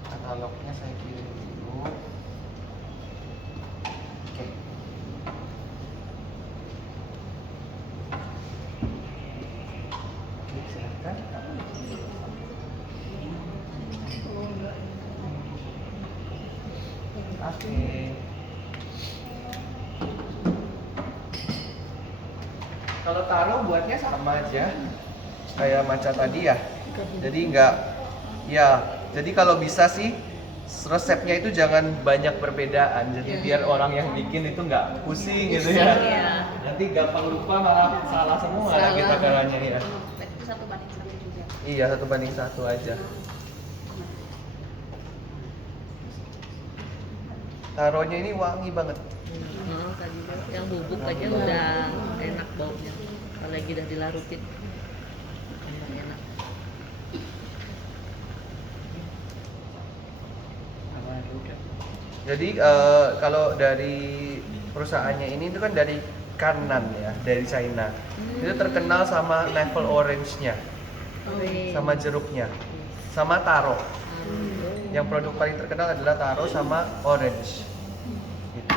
katalognya saya kirim dulu. Oke. Oke, silakan. Oke. Kalau taro buatnya sama aja kayak matcha tadi ya. Jadi jadi kalau bisa sih resepnya itu jangan banyak perbedaan. Jadi biar orang yang bikin itu nggak pusing gitu ya. Iya. Nanti gampang lupa malah salah semua lah kita caranya ya. itu 1:1 juga. Iya 1:1 aja. Taronya ini wangi banget. Oh, tadi yang bubuk aja udah enak baunya. Apalagi udah dilarutin. Tambah enak. Jadi kalau dari perusahaannya ini itu kan dari Kannan ya, dari China. Itu terkenal sama navel orange-nya, sama jeruknya, sama taro. Yang produk paling terkenal adalah taro sama orange. Gitu.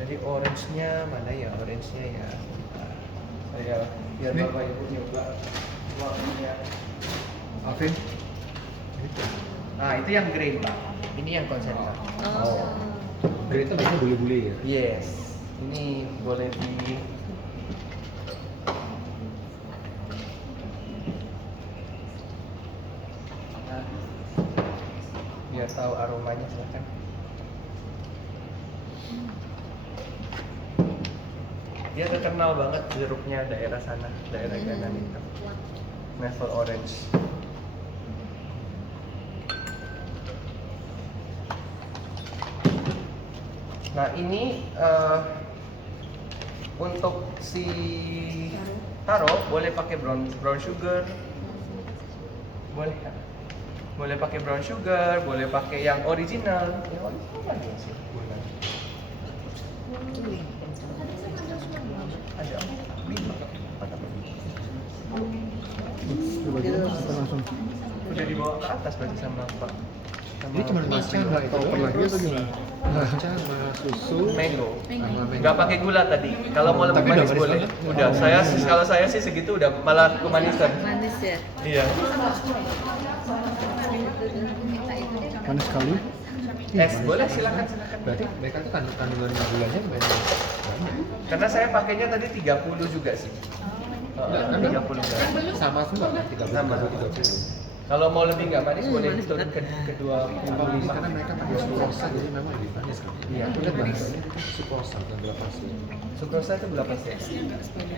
Jadi orange-nya mana ya? Orange-nya ya. Ayo, biar Nih. Bapak Ibu nyoba wanginya. Alvin. Nah, itu yang green, Pak. Ini yang konsentrat. Oh. Green itu biasanya bule-bule ya. Yes. Ini boleh di Nah, biar tahu aromanya silakan. Dia terkenal banget jeruknya daerah sana, daerah kanan itu. Maple orange. Nah ini untuk si taro boleh pakai brown sugar, boleh kan? Boleh pakai brown sugar, boleh pakai yang original. Yang original mana ya sih? Ada. Langsung. Udah dibawa ke atas berarti sama Pak. Ini cuma matcha nggak topper lagi atau gimana? Matcha sama susu. Mango. Sama mango. Nggak pakai gula tadi. Kalau mau lebih Tapi udah manis manis boleh. banget. Udah. Kalau saya sih segitu udah malah kemanisan. Manis ya. Iya. Manis sekali. Boleh silakan. Berarti mereka tuh kandungan gulanya banyak. Karena saya pakainya tadi 30 juga sih. Enggak, kan 30 gram. sama semua kan 30 Sama. 30. Kalau mau lebih nggak manis boleh manis turun ke banget. kedua Karena mereka pakai sukrosa jadi memang lebih manis kan. Iya. Aku lihat bahasanya itu sukrosa bukan gula pasir. Sukrosa itu gula pasir.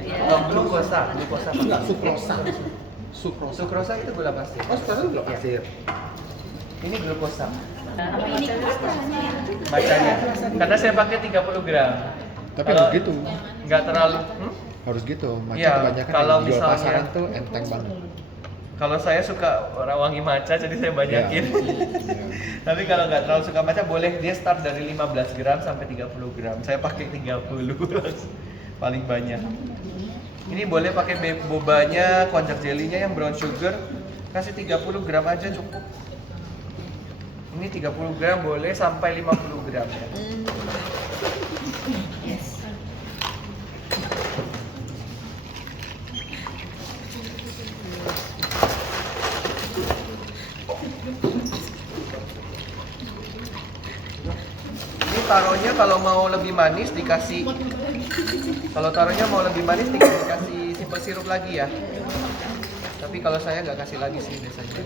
Iya. Oh, glukosa. Enggak, sukrosa. Sukrosa. Sukrosa itu gula pasir. Oh, sekarang gula pasir. Ini glukosa. Ini keras bahannya ya. Bacanya. Karena saya pakai 30 gram. Tapi Kalau harus gitu. Nggak terlalu. Harus gitu. Matcha Iya, kebanyakan kalau yang dijual misalnya- pasaran tuh enteng banget. Kalau saya suka wangi matcha jadi saya banyakin. Iya. Tapi kalau nggak terlalu suka matcha boleh dia start dari 15 gram sampai 30 gram. Saya pakai 30 paling banyak. Ini boleh pakai bobanya, konjac jelinya yang brown sugar. Kasih 30 gram aja cukup. Ini 30 gram boleh sampai 50 gram ya. Yes. Ini taruhnya kalau mau lebih manis dikasih. Kalau taruhnya mau lebih manis dikasih simple sirup lagi ya. Tapi kalau saya nggak kasih lagi sih biasanya.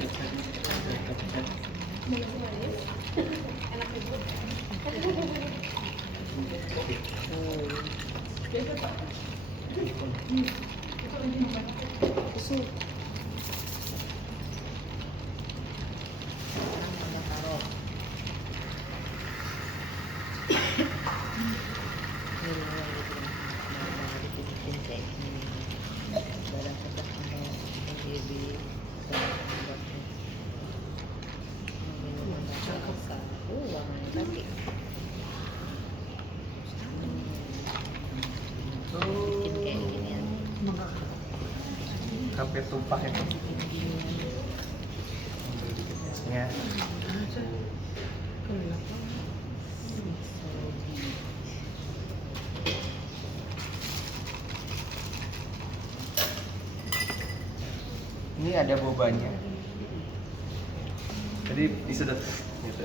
Bikin kayak ginian. Sampai tumpah itu. Ya. Ini ada bobanya. Jadi disedot gitu.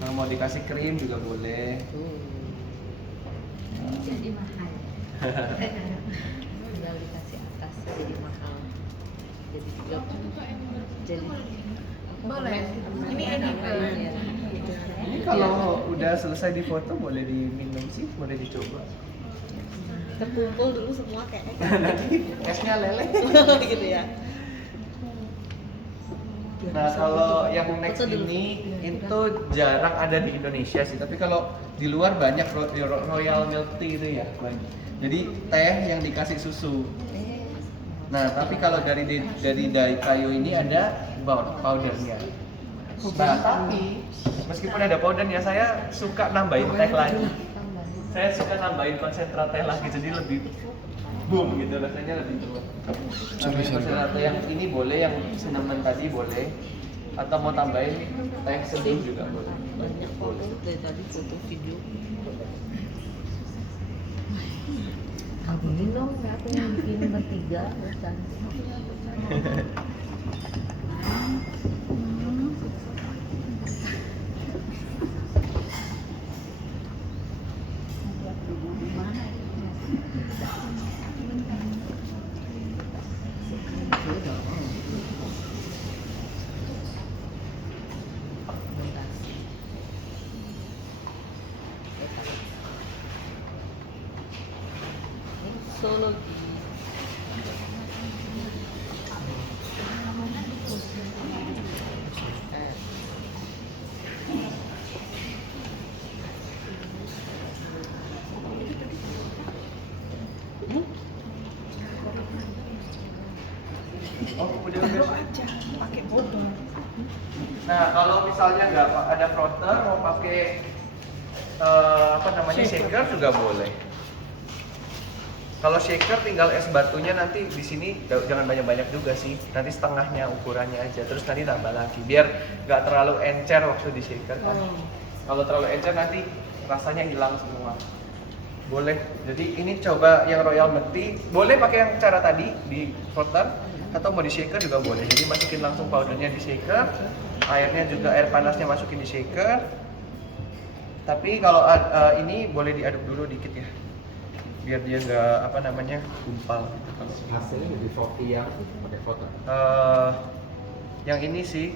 Kalau mau dikasih krim juga boleh. Jadi mahal. Tinggal dikasih atas jadi mahal. Jadi 30. Jadi Boleh. Ini edible. Iya. Ini kalau udah selesai difoto boleh diminum sih, boleh dicoba. Terkumpul dulu semua kayak Nanti esnya leleh. gitu ya. Nah kalau yang next Foto dulu. ini itu jarang ada di Indonesia sih, tapi kalau di luar banyak royal milk tea itu ya banyak. Jadi teh yang dikasih susu. Nah tapi kalau dari dai kayu ini ada powdernya. Nah tapi meskipun ada powdernya saya suka nambahin teh lagi. Saya suka nambahin konsentrat teh lagi jadi lebih boom gitu rasanya lebih kuat. Nambahin konsentrat teh yang ini boleh, yang cinnamon tadi boleh, atau mau tambahin teh seduh juga boleh. Banyak foto dari tadi foto video. Ini dong, aku yang bikin bertiga, bosan. Mixology. Oh, udah. aja pakai bodol. Nah, kalau misalnya nggak ada frotter, mau pakai apa namanya shaker juga boleh. Kalau shaker tinggal es batunya nanti di sini jangan banyak-banyak juga sih. Nanti setengahnya ukurannya aja. Terus nanti tambah lagi biar nggak terlalu encer waktu di shaker kan. Kalau terlalu encer nanti rasanya hilang semua. Boleh. Jadi ini coba yang Royal Milk Tea. Boleh pakai yang cara tadi di frotter atau mau di shaker juga boleh. Jadi masukin langsung powdernya di shaker. Airnya juga air panasnya masukin di shaker. Tapi kalau ini boleh diaduk dulu dikit ya. Biar dia nggak apa namanya gumpal gitu. Hasilnya lebih frothy yang pakai frotter. Yang ini sih,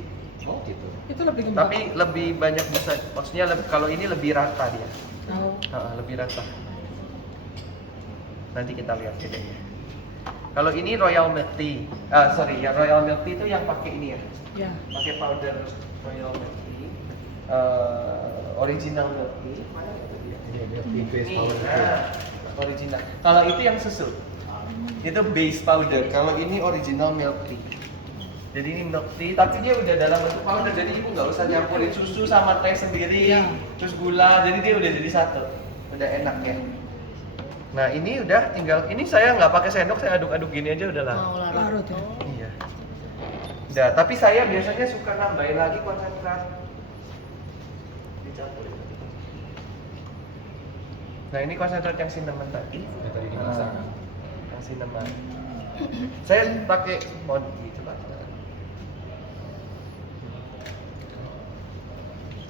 Oh gitu. Itu lebih gembang. tapi lebih banyak bisa. Maksudnya kalau ini lebih rata dia. Oh. Lebih rata. Nanti kita lihat bedanya. Kalau ini Royal Milk Tea, yang Royal Milk Tea itu yang pakai ini ya, Ya. pakai powder Royal Milk Tea, original Milk Tea. Mana itu dia? Ini base Ini, powder. original. Kalau itu yang susu, itu base powder. Kalau ini original milk tea. Jadi ini milk tea, tapi dia udah dalam bentuk powder. Jadi ibu nggak usah nyampurin susu sama teh sendiri, Ya. terus gula. Jadi dia udah jadi satu, udah enak ya. Nah ini udah tinggal. Ini saya nggak pakai sendok, saya aduk-aduk gini aja udah lah. Mau larut. Larut ya? Oh. Iya. Udah. Tapi saya biasanya suka nambahin lagi konsentrat. Dicampurin. Nah ini konsentrat yang cinnamon tadi. Yang tadi dimasak kan. Yang cinnamon. Saya pakai mod gitu Pak.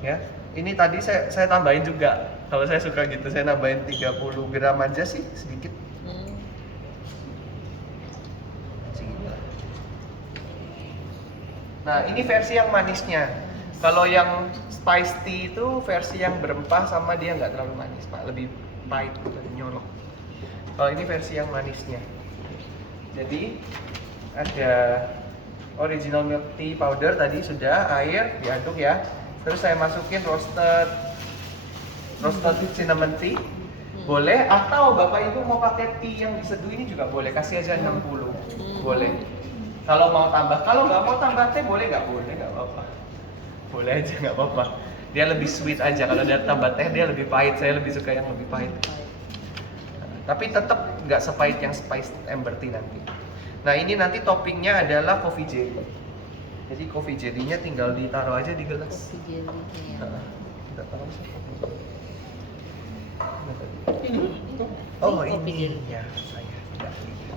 Ya, ini tadi saya tambahin juga. Kalau saya suka gitu, saya nambahin 30 gram aja sih, sedikit. Hmm. Segitu. Nah, ini versi yang manisnya. Kalau yang spice tea itu versi yang berempah sama dia nggak terlalu manis, Pak. Lebih pahit, lebih nyolok. Kalau ini versi yang manisnya. Jadi ada original milk tea powder tadi sudah, air diaduk ya. Terus saya masukin roasted cinnamon tea. Boleh, atau Bapak Ibu mau pakai tea yang diseduh ini juga boleh, kasih aja 60. Boleh. Kalau mau tambah, kalau nggak mau tambah teh boleh nggak apa-apa. Boleh aja nggak apa-apa. Dia lebih sweet aja, kalau dia tambah teh dia lebih pahit, saya lebih suka yang lebih pahit. Tapi tetap nggak sepahit yang spiced amber tea nanti. Nah ini nanti toppingnya adalah coffee jelly. Jadi coffee jelly-nya tinggal ditaruh aja di gelas. Coffee jelly-nya ya. Kita taruh sih. Ini. Oh Ini kopi ini jelly. ya saya tidak lihat.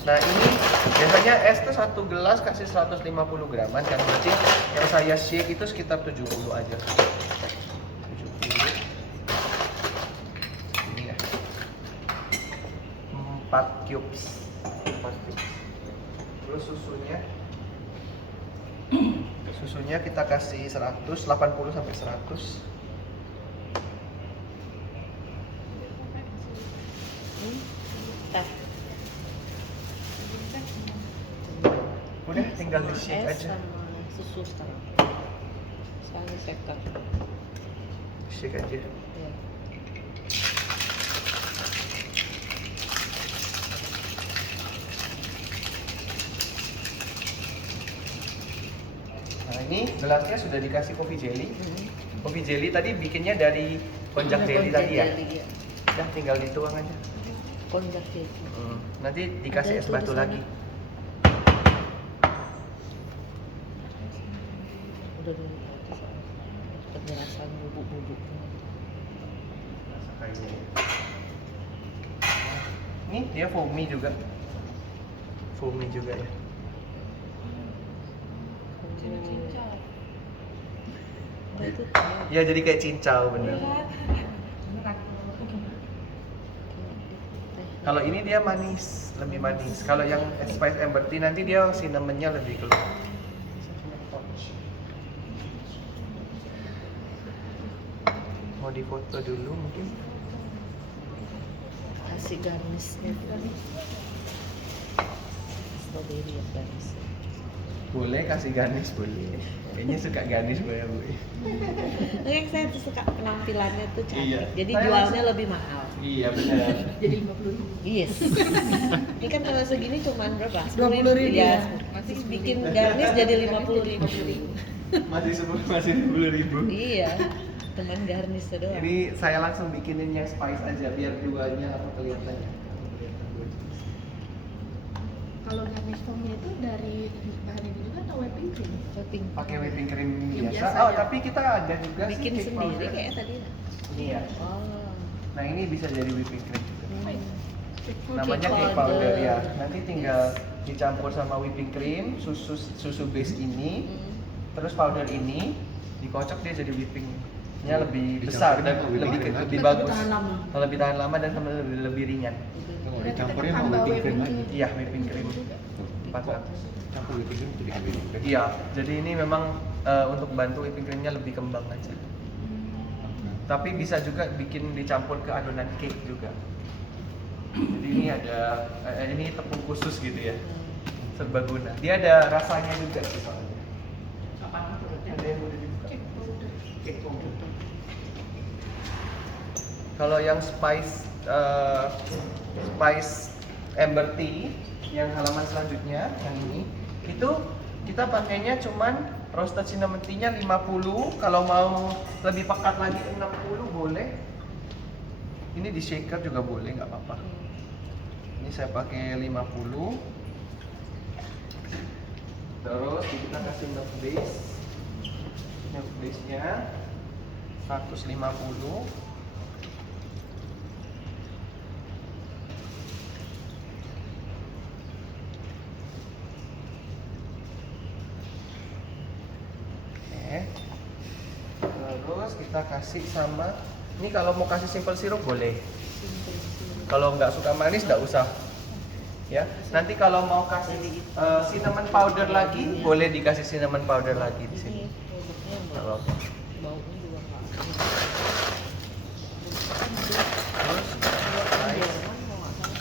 Nah ini biasanya es tuh 1 gelas kasih 150 graman kan, berarti yang saya shake itu sekitar 70 aja. 70. Ini ya. 4 cubes. 4 cubes. Terus susunya kita kasih 180 sampai 100. Teh. Udah tinggal di shake Es aja. sama susu sekarang. Sekarang shaker. Shake aja. Ya. Nah ini gelasnya sudah dikasih coffee jelly. Hmm. Coffee jelly tadi bikinnya dari konjac jelly Konjac tadi ya. jelly, ya. Udah tinggal dituang aja. Konjac jelly. Nanti dikasih Ada es itu batu di sana. lagi. Udah dulu. Ada rasa bubuk-bubuk. Rasa kayunya. Ini dia foamy juga. Foamy juga ya. Oh, itu Ya jadi kayak cincau bener. Kalau ini dia manis, lebih manis. Kalau yang Spice Amber Tea nanti dia cinnamonnya lebih keluar. Mau difoto dulu mungkin? kasih garnisnya kan. Strawberry ya garnis. Boleh kasih garnish boleh. Kayaknya suka garnish boleh Bu. Oke, saya tuh suka penampilannya tuh cantik. Iya. Jadi Saya jualnya lebih mahal. Iya benar. Jadi 50.000. Yes. Ini kan kalau segini cuman berapa? 20.000 ya. Masih bikin garnish jadi 50.000. Masih 10.000. Iya. Teman garnish doang. Ini saya langsung bikinin yang spice aja biar duanya apa kelihatannya. Kalau garnish foamnya itu dari bahan ini juga atau whipping cream? Shopping. Pakai whipping cream Yang biasa. biasa Oh, aja. tapi kita ada juga sih Bikin cake sendiri powder. kayak tadi. Ini ya. Oh. Nah, ini bisa jadi whipping cream juga. Namanya Cake cake powder. powder ya. Nanti tinggal dicampur sama whipping cream, susu base ini, terus powder ini dikocok dia jadi whippingnya lebih besar dan lebih bagus. tahan lama. Lebih tahan lama dan sama lebih ringan. Tunggu, dicampurin sama Tambah whipping cream whipping lagi. Iya, whipping cream. 400. Campur whipping cream jadi whipping cream. Iya, jadi ini memang untuk bantu whipping creamnya lebih kembang aja. Tapi bisa juga bikin dicampur ke adonan cake juga. Jadi ini ada ini tepung khusus gitu ya, serbaguna. Dia ada rasanya juga sih soalnya. Ada yang udah dibuka. Cake powder. Kalau yang spice Amber Tea yang halaman selanjutnya yang ini itu kita pakainya cuman roasted cinnamon tea-nya 50, kalau mau lebih pekat lagi 60 boleh. Ini di shaker juga boleh, nggak apa-apa. Ini saya pakai 50. Terus kita kasih milk base. Milk base-nya 150. Terus kita kasih sama, ini kalau mau kasih simple sirup boleh. Kalau nggak suka manis nggak usah. Ya, nanti kalau mau kasih cinnamon powder lagi, boleh dikasih cinnamon powder lagi di sini. Ini produknya Kalau baunya juga nggak. terus Jerman mau nggak salah.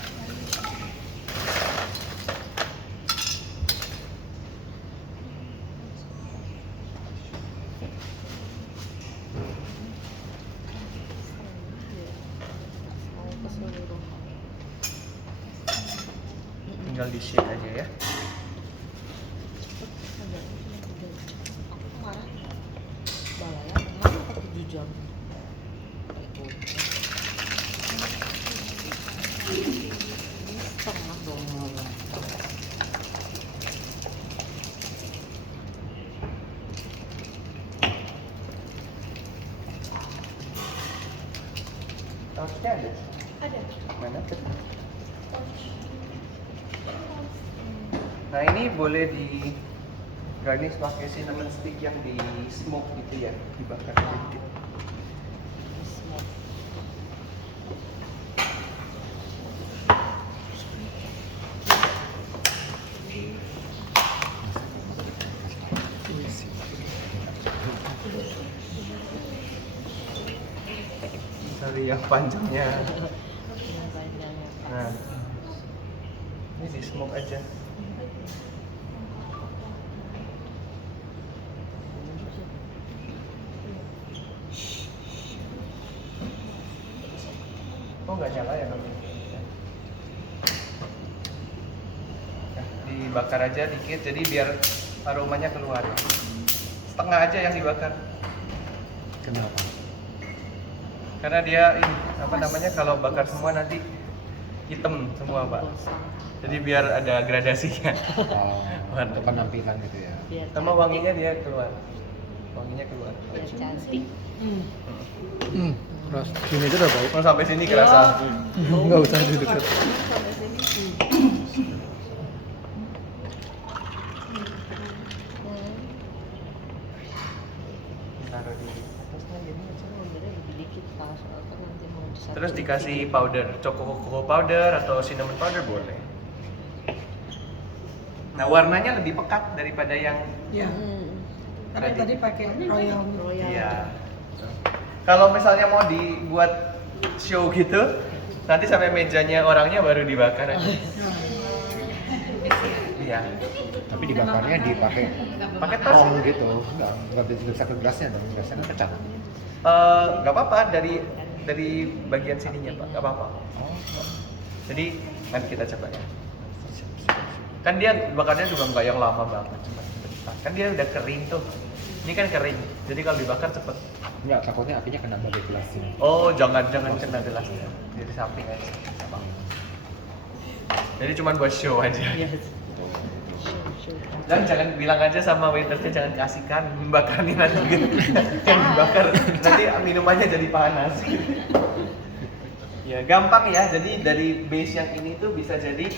Mau keseluruhan. tinggal di shake aja ya. Kemarin balaya kemarin 7 jam. Setengah dong. Sausnya ada? Ada. Mana tuh? Nah ini boleh di garnish pakai cinnamon stick yang di smoke gitu ya, dibakar sedikit. Cari yang panjangnya. Yang panjangnya pas. Nah, ini di smoke aja. Oh nggak nyala ya nanti? Nah, dibakar aja dikit, jadi biar aromanya keluar. Setengah aja yang dibakar. Kenapa? Karena dia ini apa namanya kalau bakar semua nanti hitam semua Pak. Gosong. Jadi biar ada gradasinya. Oh, untuk penampilan gitu ya. Biar Sama wanginya dia keluar. wanginya keluar. Biar cantik. Keras. Sini aja udah bau. Oh, sampai sini kerasa. Enggak usah di dekat. Sampai sini. Taruh di atasnya jadi. Sebenarnya lebih dikit Pak, soalnya kan nanti mau disatuin. Terus dikasih powder, coco powder atau cinnamon powder boleh. Nah, warnanya lebih pekat daripada yang Ya. Karena tadi pakai royal. Royal. iya. Kalau misalnya mau dibuat show gitu, nanti sampai mejanya orangnya baru dibakar aja. Iya. Tapi dibakarnya dipakai Pakai tas. tong gitu. Enggak bisa ke gelasnya dong. Gelasnya kan pecah. Nggak apa-apa dari bagian sininya Pak, nggak apa-apa. Jadi nanti kita coba ya. Kan dia bakarnya juga nggak yang lama banget, cuma sebentar. Kan dia udah kering tuh. Ini kan kering, jadi kalau dibakar cepet. Enggak, takutnya apinya kena bagai gelasnya. Oh, jangan kena gelasnya. Dari samping aja. Nggak apa-apa. Jadi cuma buat show aja. Dan jangan bilang aja sama waitersnya jangan kasihkan membakar nih nanti gitu. Jangan dibakar, nanti minumannya jadi panas. Ya gampang ya, jadi dari base yang ini tuh bisa jadi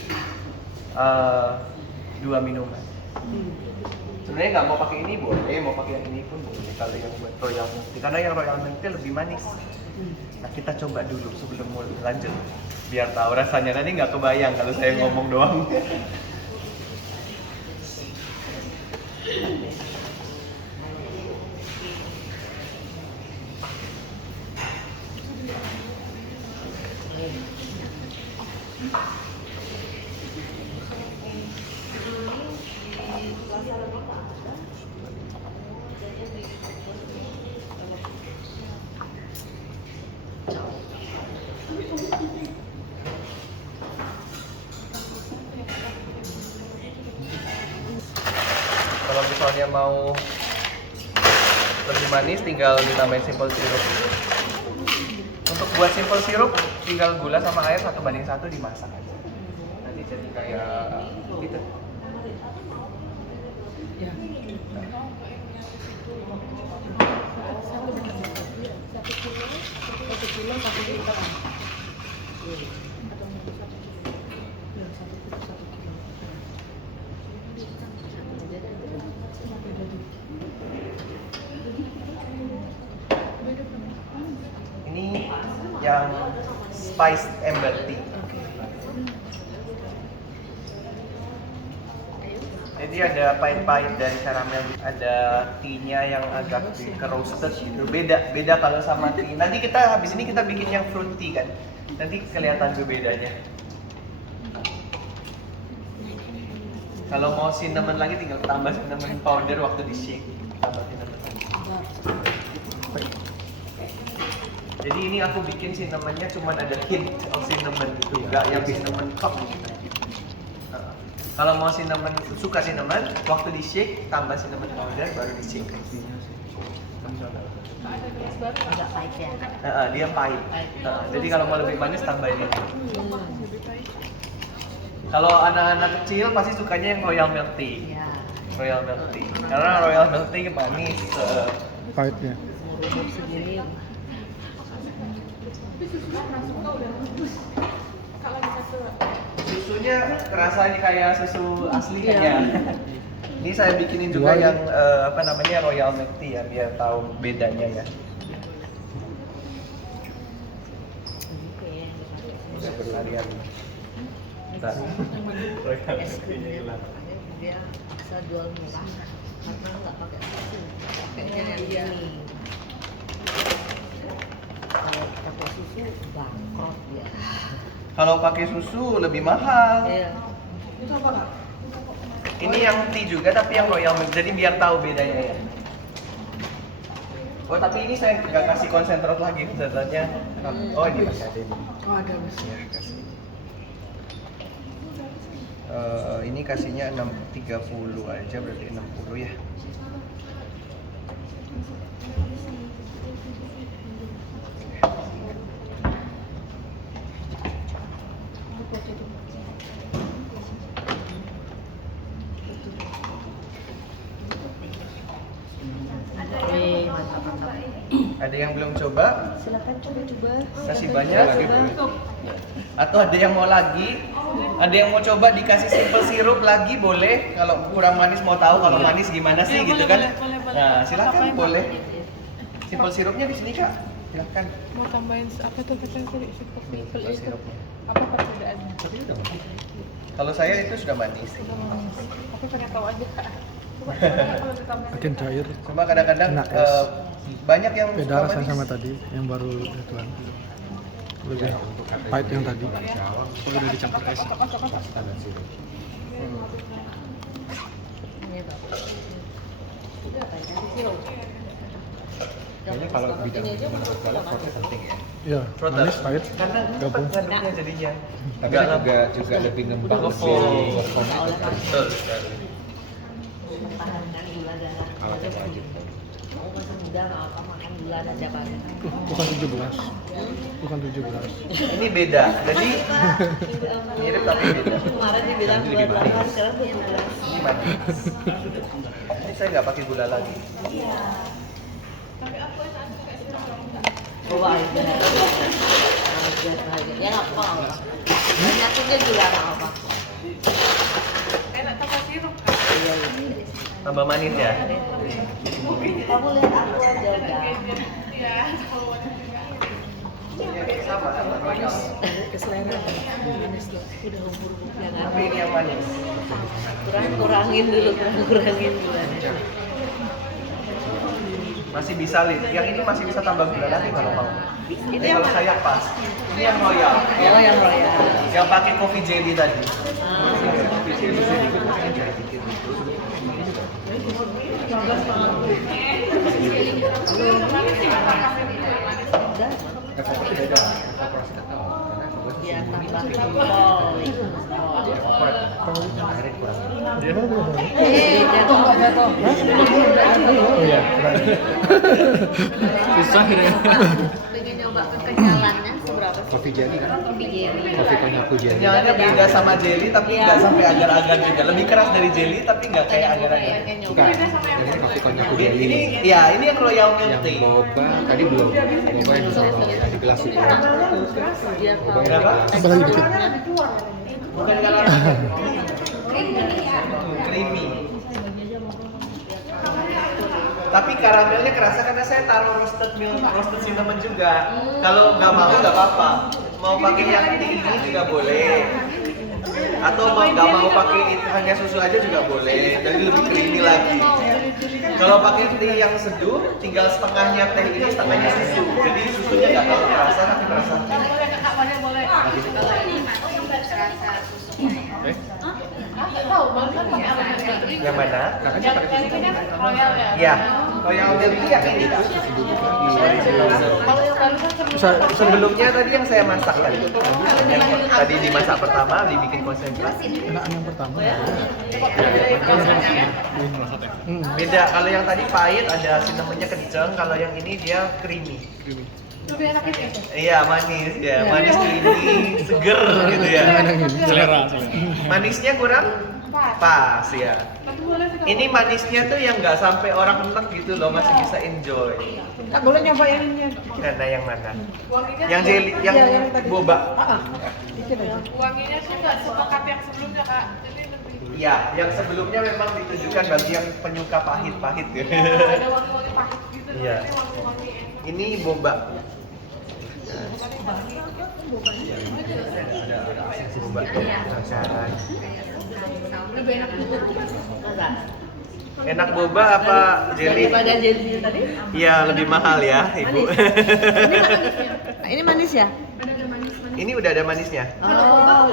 2 minuman. Sebenarnya nggak mau pakai ini boleh, mau pakai yang ini pun boleh kalau yang buat royal milk tea. Karena yang royal milk tea lebih manis. Nah kita coba dulu sebelum mau lanjut, biar tahu rasanya. Nanti nggak kebayang kalau saya ngomong doang. Kalau misalnya mau lebih manis tinggal ditambahin simple syrup. Untuk buat simple syrup tinggal gula sama air 1:1 dimasak aja. Nanti jadi kayak gitu. Ya. Ini yang spiced amber tea. Jadi ada pahit-pahit dari karamel, ada tea-nya yang agak ke roasted gitu. Beda kalau sama tea. Nanti kita habis ini kita bikin yang fruit tea kan. Nanti kelihatan tuh bedanya. Kalau mau cinnamon lagi tinggal tambah cinnamon powder waktu di shake. Tambah cinnamon lagi. Jadi ini aku bikin cinnamonnya cuma ada hint of cinnamon gitu, nggak yang cinnamon cup gitu. Kalau mau cinnamon, suka cinnamon, waktu di shake tambah cinnamon powder baru di shake. Agak pahit ya. Dia pahit. Jadi kalau mau lebih manis tambahin itu. Kalau anak-anak kecil pasti sukanya yang royal milk tea. Ya. Royal milk tea. Karena royal milk tea manis. Pahitnya. Bubuk segini. Susunya kerasa kayak susu asli kan ya. Ini saya bikinin juga Jual. yang apa namanya royal milk tea ya biar tahu bedanya ya. Udah berlarian. Bentar. Royal Es milk krim tea-nya hilang. dia bisa jual murah karena nggak pakai susu, pakainya yang ini. Kalau pakai susu bangkrut ya. Kalau pakai susu lebih mahal. Iya. Itu apa Kak? Ini yang tea juga tapi yang royal milk. Jadi biar tahu bedanya ya. Oh tapi ini saya nggak kasih konsentrat lagi konsentratnya. Oh ini masih ada ini. Oh ada mas. Ya kasih. Ini kasihnya 630 aja berarti 60 ya. Royal Ada yang belum coba? Silakan coba-coba. Kasih banyak. Atau ada yang mau lagi? Ada yang mau coba dikasih simple sirup lagi boleh. Kalau kurang manis mau tahu kalau manis gimana sih gitu kan? Nah, silakan boleh. Simple sirupnya di sini Kak. Silakan. Mau tambahin apa tuh kacang sirup seperti itu? Sirupnya. Apa perbedaannya? Kalau saya itu sudah manis. Aku pengen tahu aja kak. Coba kalau ditambahin. Makin cair. Cuma kadang-kadang Kena es. banyak yang Beda suka rasanya manis. sama tadi yang baru ituan. Lebih pahit yang tadi. Udah dicampur es. Standar sirup. Ini Pak. Udah apa ya? Sirup. Kayaknya kalau bidang Ini aja menurut kalian fruitnya penting ya. Iya, Fruit manis up. pahit. Karena Gabung. cepat ngaduknya jadinya. Tapi Nggak juga lebih ngembang, Ngefull. lebih berfungsi. oleh Betul sekali. mempertahankan gula darah. Kalau yang wajib. Kamu masih muda nggak apa makan gula dan jabatan. Bukan 17. Bukan 17. Ini beda. Jadi mirip tapi beda. Kemarin dibilang Nanti lebih 28, manis. sekarang 17. Ini manis. Ini saya nggak pakai gula lagi. Coba aja. Ya nggak apa-apa. Banyaknya gula nggak apa-apa. Enak tambah sirup. Iya, iya. Tambah manis ya. Kamu lihat aku aja udah. Iya. Sama sama manis. Keselera. Manis loh. Udah umur-umur jangan. Tapi ini yang manis. Kurangin dulu, kurangin gulanya. Masih bisa Lid. Yang ini masih bisa tambah gula lagi kalau mau. Ini Ini yang kalau saya pas. Ini yang royal. Oh, yang royal. Yang pakai coffee jelly tadi. Ah. Coffee jelly. Udah. Evaporasi beda. Evaporasi tak tahu. Karena evaporasi Ya tambah ini jempol. yang akhirnya kurang. Jatuh nggak jatuh? Oh iya, susah ini. Pengen nyoba kekenyalannya seberapa sih? Kopi jelly kan? Kopi jelly. Kopi konyaku jelly. Kenyalnya beda sama jelly tapi Iya. nggak sampai agar-agar juga. Lebih keras dari jelly tapi nggak kayak agar-agar. Kayak nyoba. Bukan. Ini kopi konyaku Ini, jelly. ini yang royal milk Yang tea. boba tadi belum. Boba yang di gelas itu. Biar tahu. Berapa? Tambah lagi dikit. Bukan kalau creamy. Tapi karamelnya kerasa karena saya taruh roasted milk, roasted cinnamon juga. Kalau nggak mau nggak apa-apa. Mau pakai yang tea ini juga boleh. Atau nggak mau pakai hanya susu aja juga boleh. Jadi lebih creamy lagi. Kalau pakai tea yang seduh, tinggal setengahnya teh ini, setengahnya susu. Jadi susunya nggak terlalu terasa, tapi terasa. Boleh kakak boleh. Kalau ini masih terasa susunya ya. Nggak tahu, barusan pakai apa? Yang mana? Yang ini kan royal ya. Ya, royal milk tea yang ini. Kalau yang barusan Sebelumnya tadi yang saya masak tadi. Yang tadi dimasak pertama, dibikin konsentrat. Enakan yang pertama. Beda, kalau yang tadi pahit ada cinnamonnya kenceng, kalau yang ini dia creamy. lebih enak ini. Iya, manis ya, manis creamy, seger gitu ya. Selera. Manisnya kurang pas ya. Tapi boleh sih kalau Ini manisnya tuh yang nggak sampai orang enek gitu loh, masih bisa enjoy. Nggak boleh nyobain yang Nah, yang mana? wanginya Yang jelly, yang Iya, yang tadi. boba. dikit aja. wanginya sih nggak sepekat yang sebelumnya kak. Jadi lebih Iya, yang sebelumnya memang ditujukan bagi yang penyuka pahit-pahit gitu. ada wangi-wangi pahit gitu. Iya. Ini wangi-wangi enak. Ini boba. Boba. Lebih enak bubur. Enggak. Enak boba apa jelly? Daripada jelly tadi? Iya, lebih mahal ya, Ibu. Ini manis ya? Ini udah ada manisnya. Oh.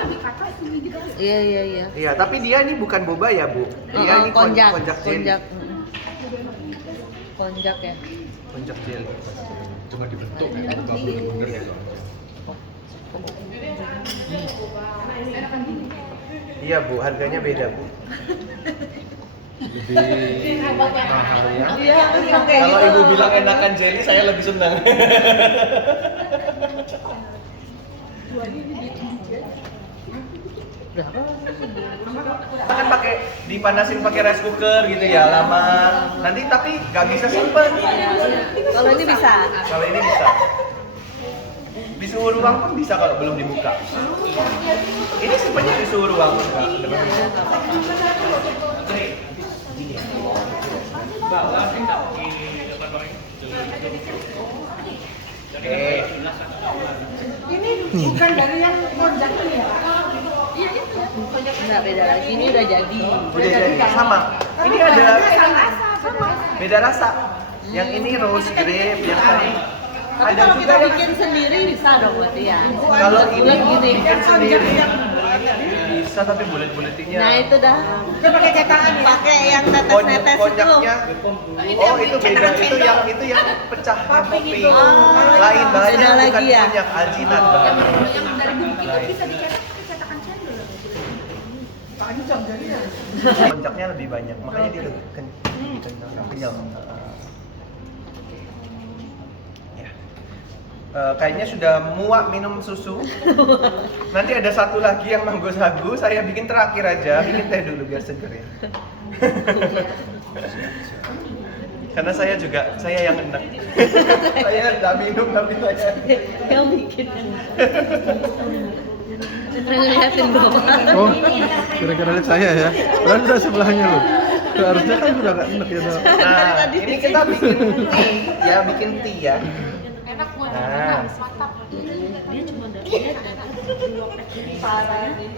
Iya, iya, iya. Iya, tapi dia ini bukan boba ya, Bu. Dia ini konjak. konjak jelly. Konjak. Konjak ya. Konjak jelly. Cuma dibentuk ya, itu nggak bener-bener ya. Iya, Bu, harganya beda, Bu. Lebih mahal ya. Iya, Kalau Ibu bilang enakan jelly, saya lebih senang. Udah. Kan pakai dipanasin pakai rice cooker gitu ya, lama. Nanti tapi nggak bisa simpen. Kalau ini bisa. Kalau ini bisa. Di suhu ruang pun bisa kalau belum dibuka. Ini simpennya di suhu ruang. Bawa sih tak di depan orang. Ini bukan dari yang lonjak ini ya? Enggak beda lagi, ini udah jadi. Udah jadi sama. Ini ada beda rasa. Yang ini rose grape, yang tadi Tapi ada kalau juga kita yang bikin sendiri bisa dong berarti ya. kalau ini Bulat gini. bikin sendiri bisa, tapi bulet-buletinnya. Nah itu dah. Itu pakai cetakan ya? Pakai yang tetes-tetes itu. Konyaknya. Oh itu beda, itu yang pecah kopi. Lain bahannya Beda bukan lagi ya? konyak, alginat bahannya. Yang dari bukit itu bisa dicetak ke cetakan cendol. Konjaknya lebih banyak, makanya dia lebih kenyal. Ya. Kayaknya sudah muak minum susu. Nanti ada satu lagi yang mango sagu, saya bikin terakhir aja, bikin teh dulu biar seger ya. Karena saya yang enak. Saya nggak minum tapi saya. Yang bikin. Ngeliatin bapak. Oh, kira-kira lihat saya ya. Padahal sudah sebelahnya loh. Harusnya kan sudah nggak enak ya. Dok. Nah, ini kita bikin tea ya. Enak buat Nah. anak, mantap. Dia cuma dia parah nih.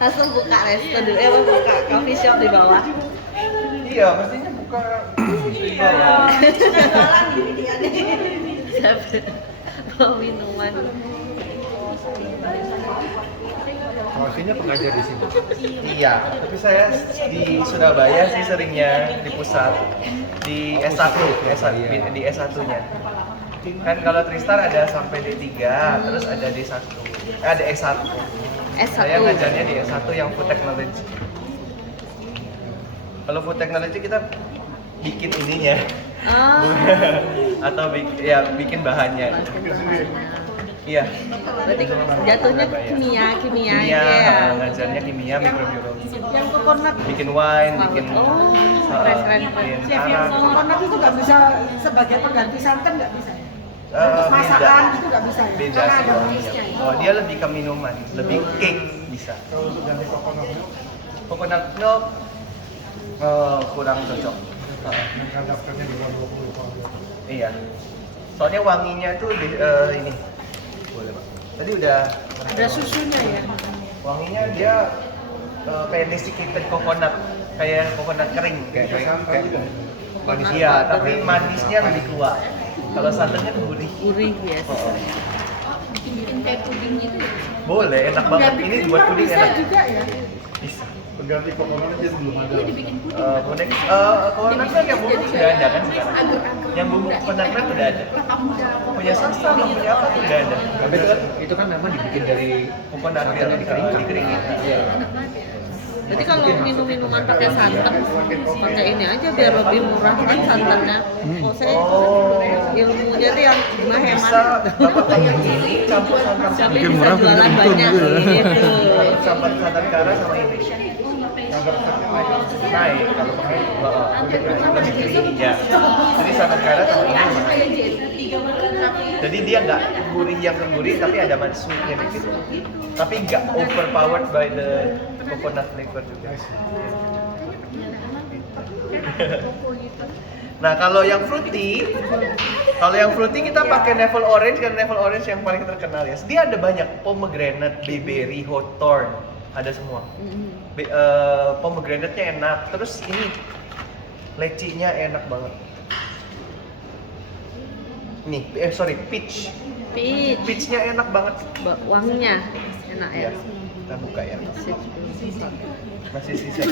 Langsung buka resto dulu, buka coffee shop di bawah. Iya, mestinya buka di bawah. Mau minuman. Coffee-nya pengajar di sini. Iya, tapi saya di Surabaya sih seringnya di pusat di S1, di S1-nya. Kan kalau Tristar ada sampai D3, terus ada D1. Ada S1. Saya ngajarnya di S1 yang Food Technology. Kalau Food Technology kita bikin ininya. Oh. Atau bikin bahannya. Iya. Berarti jatuhnya kimia Kimia, ya. ngajarnya kimia, mikrobiologi. Yang coconut. Bikin wine, bikin keren. bikin Chef yang coconut itu nggak bisa sebagai pengganti santan, nggak bisa. Untuk masakan itu nggak bisa ya? Beda Karena sih ada wanginya. manisnya ya? Oh, dia lebih ke minuman, lebih cake bisa. Coconut milk kurang cocok. Iya. Soalnya wanginya tuh ini. Boleh, Pak. Tadi udah susunya ya. wanginya dia kayak desiccated coconut, kayak coconut kering kayak manis. Iya, tapi manisnya lebih kuat. Kalau santannya gurih. Gurih biasa. Bikin kayak puding gitu ya. Boleh, enak banget. Ini buat puding bisa enak. juga ya. Bisa. Pengganti coconut aja belum ada. Iya dibikin puding. Coconut milk yang bubuk sudah ada kan sekarang. Yang bubuk coconut milk udah ada. Kelapa muda. Punya Sasa, punya apa tuh udah ada. Tapi itu kan memang dibikin dari Coconut milk dikeringin. Iya. Berarti kalau minum minuman pakai santan, pakai ini aja biar lebih murah kan santannya. Oh saya ilmunya tuh yang gimana Bisa hemat. Bapak pakai ini campur santan Tapi Bikin bisa murah, bikin jualan untung banyak gitu ya. gitu. campur santan kara sama ini. Naik kalau pakai lebih kering ya. Jadi santan kara sama ini sama naik. Jadi dia nggak gurih yang gurih tapi ada manis sweetnya dikit. Tapi nggak overpowered by the coconut flavor juga. Nah kalau yang fruity kita pakai Navel Orange, kan Navel Orange yang paling terkenal ya. Dia ada banyak pomegranate, bayberry, hawthorn, ada semua. Pomegranate-nya enak. Terus ini lecinya enak banget. Nih, peach. Peach, Peach-nya enak banget. wanginya enak ya. Ya, kita buka ya. Sip. Masih sisa.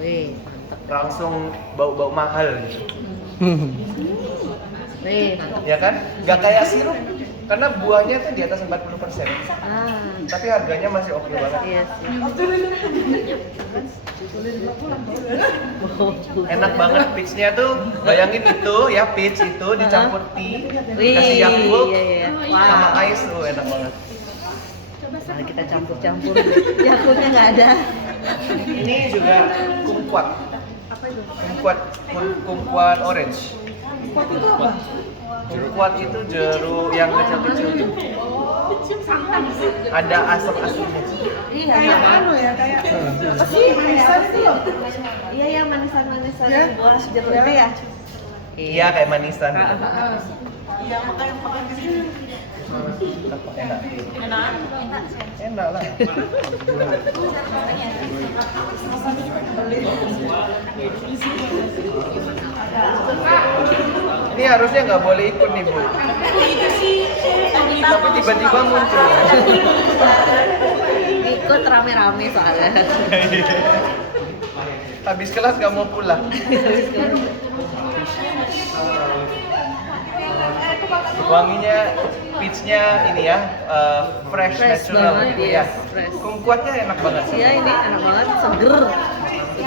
Wih, mantap. Langsung bau-bau mahal gitu. Wih, mantap. Ya kan? Gak kayak sirup. Karena buahnya tuh di atas 40%. Tapi harganya masih oke banget. Iya sih. Enak banget peachnya tuh. Bayangin itu ya, peach itu dicampur tea, dikasih Wih, Yakult iya. sama Wah. ice tuh enak banget. Nah, kita campur-campur. Yakultnya nggak ada. Ini juga kumquat. Kumquat orange. Kuat itu apa? Kumquat itu jeruk yang kecil-kecil tuh. Ada asam-asamnya. Iya, Kayak sama. anu ya, kayak apa sih? Manisan itu loh. Iya, ya manisan-manisan Ya. buah jeruk itu ya. Iya kayak manisan. Iya, makanya makan di sini. Apa enak? Enak lah. Ini harusnya nggak boleh ikut nih Bu. Tapi tiba-tiba muncul. Ikut rame-rame soalnya. Habis kelas nggak mau pulang. Wanginya peachnya ini ya, fresh natural banget, gitu ya. yes, fresh. Kumquatnya enak banget sih. Iya, ini enak banget, seger.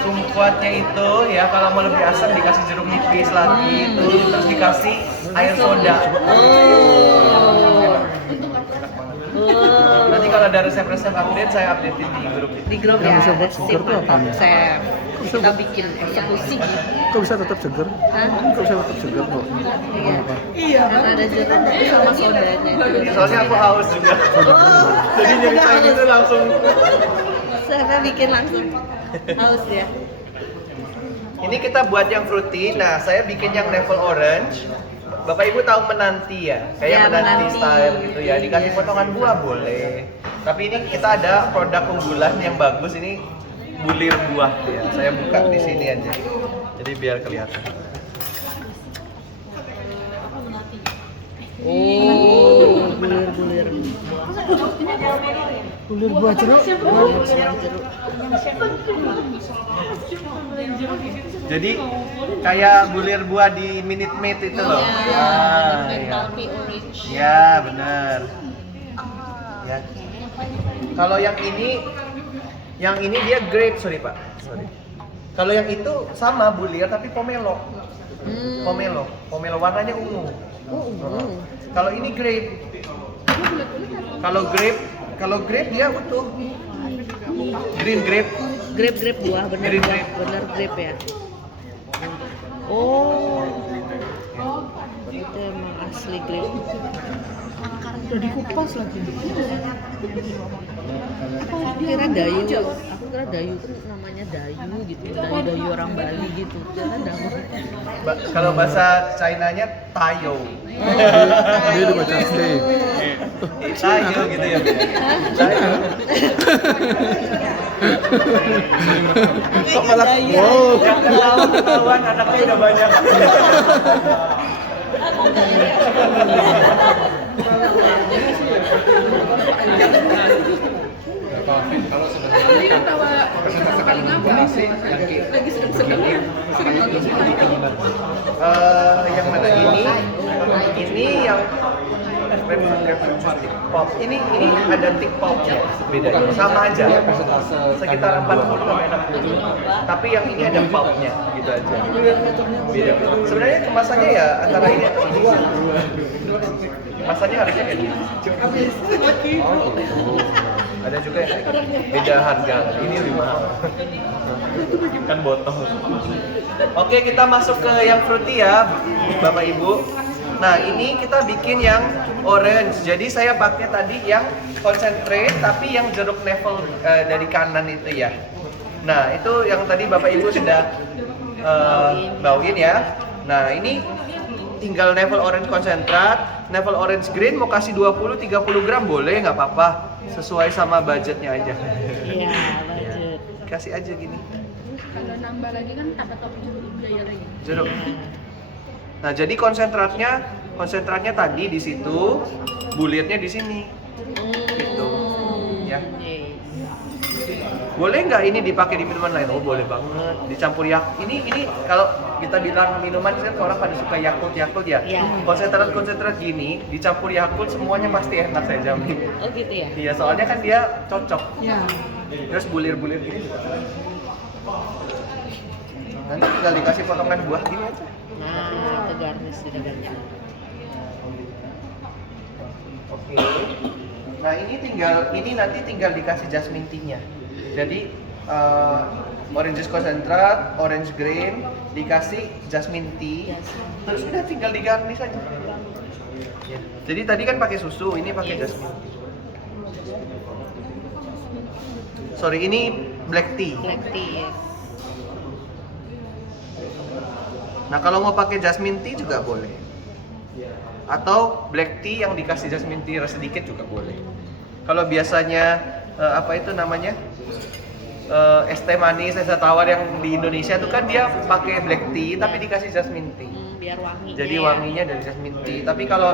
Kumquatnya itu ya kalau mau lebih asam dikasih jeruk nipis lagi, terus dikasih air soda. Nanti kalau ada resep-resep update saya updatein di grup itu. Di grup Yang ya. bisa buat seger tuh Mantap, apanya? Chef. Kita bikin eksekusi gitu. Kok bisa tetap seger? Hah? Kok bisa tetap seger kok? Iya. Kenapa? Iya, Dan ada jeruk tapi sama sodanya. Soalnya aku haus juga. Jadi nyeritain itu langsung. Saya bikin langsung. Haus ya. Ini kita buat yang fruity. Nah, saya bikin yang level orange. Bapak Ibu tahu menanti ya? Kayak Ya, menanti menanti. style gitu ya. Dikasih Iya. potongan buah boleh. Tapi ini kita ada produk unggulan yang bagus ini bulir buah ya. Saya buka di sini aja. Jadi biar kelihatan. Oh, bulir-bulir. Bulir buah jeruk. Jadi kayak bulir buah di Minute Maid itu loh. Ah, iya. Ya, benar. Ya. Kalau yang ini dia grape, sorry Pak. Sorry. Kalau yang itu sama bulir tapi pomelo. Pomelo warnanya ungu. Kalau ini grape. Kalau grape dia utuh. Green grape. Grape buah, bener Green buah, grape. bener grape ya. Oh, itu emang asli grape. Udah dikupas lagi. Aku kira dayu, tuh namanya dayu gitu, dayu orang Bali gitu. Ternyata dayu. Kalau bahasa Chinanya tayo. Dia dibaca C. Tayo gitu ya. Tayo. Kok malah wow. Yang ketahuan anaknya udah banyak. Yang mana ini? Ini yang grapefruit pop. Ini ada thick popnya bedanya. Sama aja. Sekitar 40 sampai 60. Tapi yang ini ada pulpnya gitu aja. Beda. Sebenarnya kemasannya ya antara ini atau ini. Kemasannya harusnya kayak gini. Ada juga yang kayak gini. Beda harga. Ini lebih mahal. Kan botol. Oke, kita masuk ke yang fruity ya, Bapak Ibu. Nah, ini kita bikin yang orange. Jadi saya pakai tadi yang concentrate tapi yang jeruk level dari kanan itu ya. Nah, itu yang tadi Bapak Ibu sudah bauin ya. Nah, ini tinggal level orange konsentrat, level orange green mau kasih 20-30 gram boleh, nggak apa-apa. Sesuai sama budgetnya aja. Iya, budget. Kasih aja gini. Kalau nambah lagi kan tambah biaya lagi. Jeruk. Nah, jadi konsentratnya tadi di situ, bulirnya di sini. Gitu. Ya. Yes. boleh nggak ini dipakai di minuman lain? Oh boleh banget, dicampur ini kalau kita bilang minuman kan orang pada suka Yakult ya. Iya. Konsentrat gini dicampur Yakult semuanya pasti enak saya jamin. Oh gitu ya? Iya soalnya kan dia cocok. Ya. Terus bulir-bulir gini juga. Nanti tinggal dikasih potongan buah gini aja. Nah, itu garnish sudah garnish. Oke. Nah ini nanti tinggal dikasih jasmine tea-nya. Jadi orange juice concentrat, orange green, dikasih jasmine tea, terus udah tinggal digarnish aja. Ya. Jadi tadi kan pakai susu, ini pakai jasmine tea. Sorry, ini black tea. Black tea, yes. Nah kalau mau pakai jasmine tea juga boleh. Atau black tea yang dikasih jasmine tea sedikit juga boleh. Kalau biasanya apa itu namanya? Es teh manis, es teh tawar yang di Indonesia tuh kan dia pakai black tea tapi dikasih jasmine tea. Biar wanginya. Jadi ya. wanginya dari jasmine tea. Tapi kalau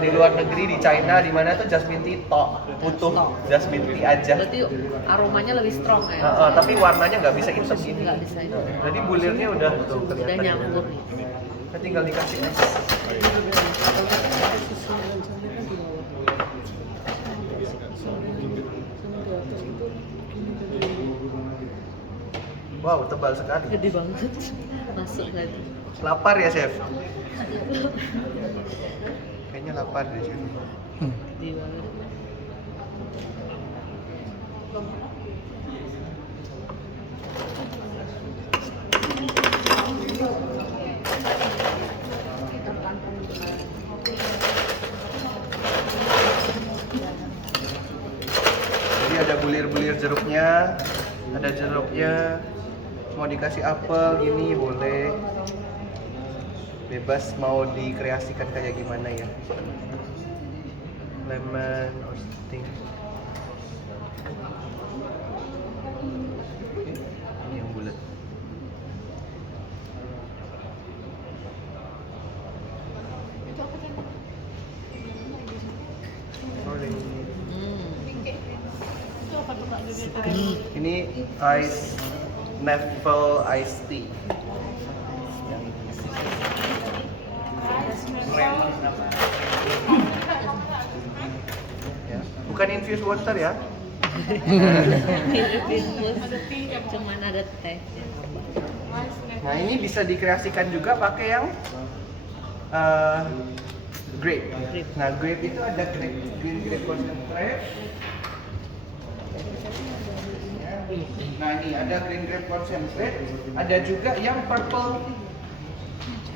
di luar negeri di China di mana tuh jasmine tea utuh jasmine tea aja. Berarti aromanya lebih strong ya? Tapi warnanya nggak bisa hitam gini. Nggak bisa hitam. Jadi bulirnya udah tuh Udah kelihatan. nyambur. Nah, tinggal dikasih es. Wow, tebal sekali. Gede banget. Masuk lagi. Lapar ya, Chef? Kayaknya lapar deh, Chef. Gede banget. Jadi ada bulir-bulir jeruknya, ada jeruknya. Mau dikasih apel gini boleh. Bebas mau dikreasikan kayak gimana ya. Lemon or something. Ini yang bulat. Sorry. Ini ice Neville iced tea. Ya. Bukan infused water ya. Cuman ada teh. Nah ini bisa dikreasikan juga pakai yang grape. Nah grape itu ada green grape concentrate. Nah ini ada green grape concentrate, ada juga yang purple.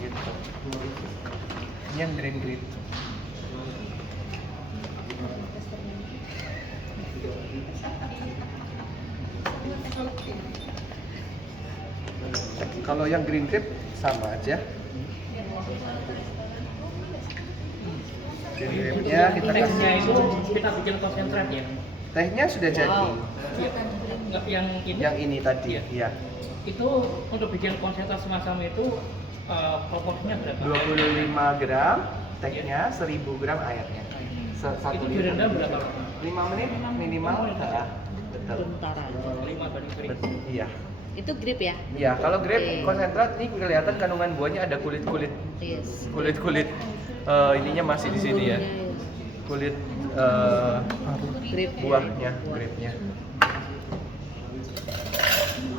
Gitu. Ini yang green grape. Kalau yang green grape sama aja. Green grape-nya kita Tehnya kasih. itu kita bikin konsentrat ya. Tehnya sudah jadi. Nggak yang ini. Yang ini tadi, Iya. ya. Itu untuk bikin konsentrat semacam itu proporsinya berapa? 25 gram tehnya, 1000 gram airnya. Satu Itu liter. direndam berapa? 5 menit minimal. Betul. Bentar aja. 5 banding 1000. Iya. Itu grip ya? Iya, kalau grape Oke. konsentrat nih kelihatan kandungan buahnya ada kulit-kulit. Yes. Kulit-kulit ininya masih di sini ya. Kulit Grip buahnya, grape-nya.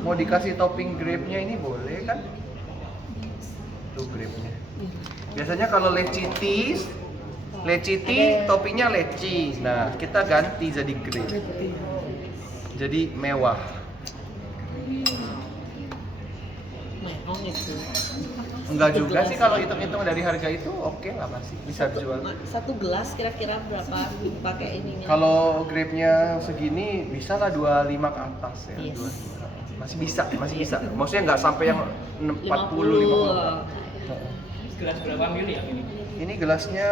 Mau dikasih topping grape-nya ini boleh kan? Tuh grape-nya. Biasanya kalau leci tea toppingnya leci. Nah, kita ganti jadi grape. Jadi mewah. Mehong itu. Enggak juga sih kalau hitung-hitung dari harga itu oke lah masih bisa dijual. Satu gelas kira-kira berapa pakai ininya? Kalau grape-nya segini bisa lah 25 ke atas ya. Yes. 25. Masih bisa. Maksudnya nggak sampai yang 40 50. Gelas berapa mili ya ini? Ini gelasnya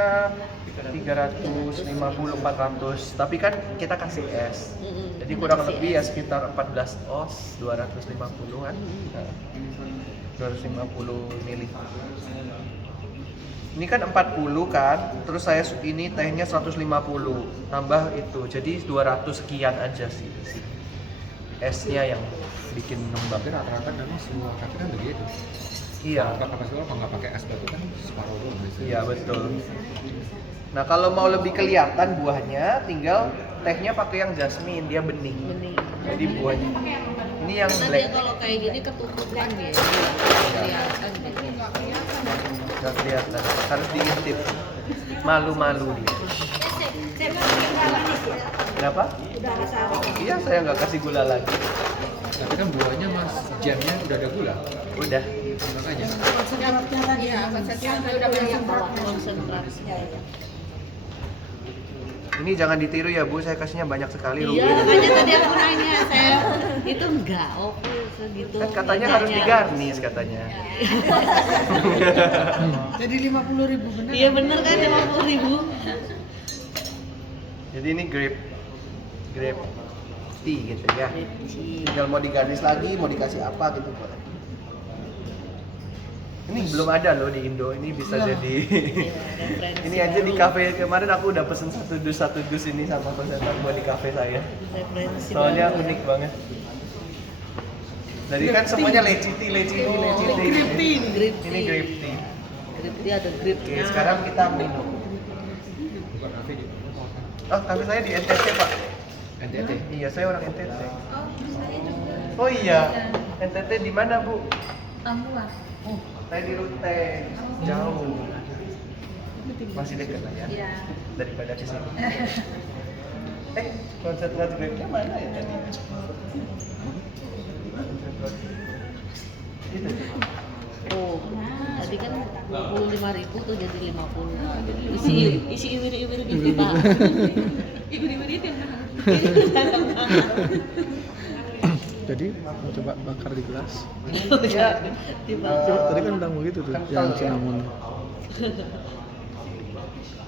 350 400. Tapi kan kita kasih es. Jadi kurang lebih ya sekitar 14 oz, 250 kan. Nah, 250 mili. Ini kan 40 kan, terus saya ini tehnya 150 tambah itu, jadi 200 sekian aja sih. esnya yang bikin nembak. Tapi rata-rata memang semua kafe kan begitu. Iya. Kalau kafe kalau nggak pakai es batu kan separuh doang biasanya. Iya betul. Nah kalau mau lebih kelihatan buahnya, tinggal tehnya pakai yang jasmine, dia bening. Bening. Jadi buahnya. Ini yang Karena black. dia kalau kayak gini ketutupan dia, kelihatan gitu. Nggak kelihatan, harus diintip. Malu-malu dia. Kenapa? Iya, saya nggak kasih gula lagi. Tapi kan buahnya mas, jamnya udah ada gula. Udah. Makanya. Konsentratnya tadi ya, konsentratnya udah banyak banget. Konsentrat. Ini jangan ditiru ya Bu, saya kasihnya banyak sekali rugi. Iya, makanya tadi aku nanya, saya itu enggak oke segitu. Kan katanya bedanya. harus digarnis katanya. Jadi 50.000 bener. Iya bener kan 50.000. Jadi ini grape tea gitu ya. Tinggal mau digarnis lagi, mau dikasih apa gitu boleh. Ini belum ada loh di Indo, ini bisa jadi. Ini aja di kafe kemarin aku udah pesen satu dus ini sama konsentrat buat di kafe saya. Referensi Soalnya baru. unik banget. Jadi kan semuanya leci tea. Grape tea ini. Grip Ini grape tea. Grip tea ada grip. Oke, sekarang kita minum. Bukan kafe di Oh, kafe saya di NTT Pak. NTT. Iya, saya orang NTT. Oh iya, NTT di mana Bu? Tambulan. Oh, saya di Ruteng. Jauh. Masih dekat lah ya. Iya. Daripada ke sini. Konsentrat grape-nya mana ya tadi? Itu. Oh, tadi kan 25.000 tuh jadi 50. Isi iwir-iwir gitu Pak. Ibu-ibu itu yang mahal. Jadi mau coba bakar di gelas. Ya, Coba tadi kan bilang begitu tuh, kental yang ya. cinnamon.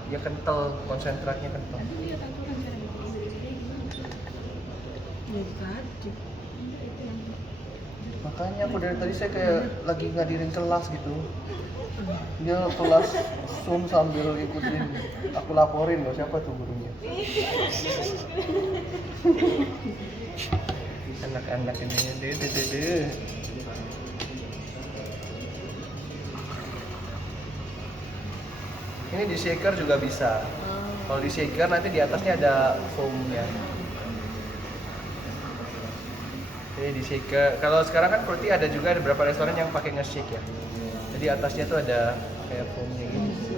dia kental, konsentratnya kental. Jadi tadi. Makanya aku dari tadi saya kayak lagi ngadirin kelas gitu. Dia kelas Zoom sambil ikutin, aku laporin loh siapa tuh gurunya. Anak-anak ini deh. Ini di shaker juga bisa. Kalau di shaker nanti di atasnya ada foamnya. Ini di shaker. Kalau sekarang kan fruity ada juga beberapa restoran yang pakai nge-shake ya. Jadi atasnya tuh ada kayak foamnya gitu.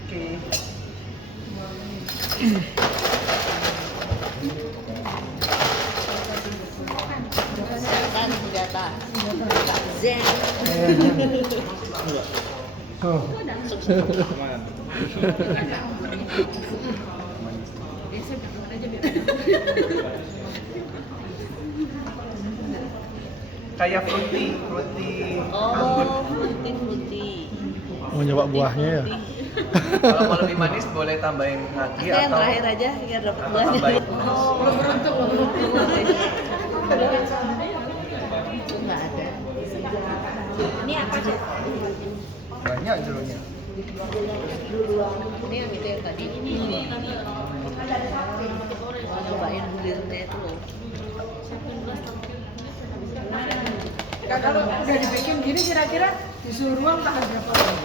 Oke. Siapkan senjata. Zen. Oh, Biasa jangan aja biar. Kayak fruity Oh, fruity. mau nyoba buahnya ya? Kalau mau lebih manis boleh tambahin lagi Yang atau terakhir aja biar dapat atau buahnya. tambahin. Lo beruntung lo. Itu nggak ada. Ini apa sih? Banyak jeruknya. Ini yang itu yang tadi. Mau nyobain bulirnya itu loh. Kalau udah dibikin gini kira-kira di suhu ruang tahan berapa lama?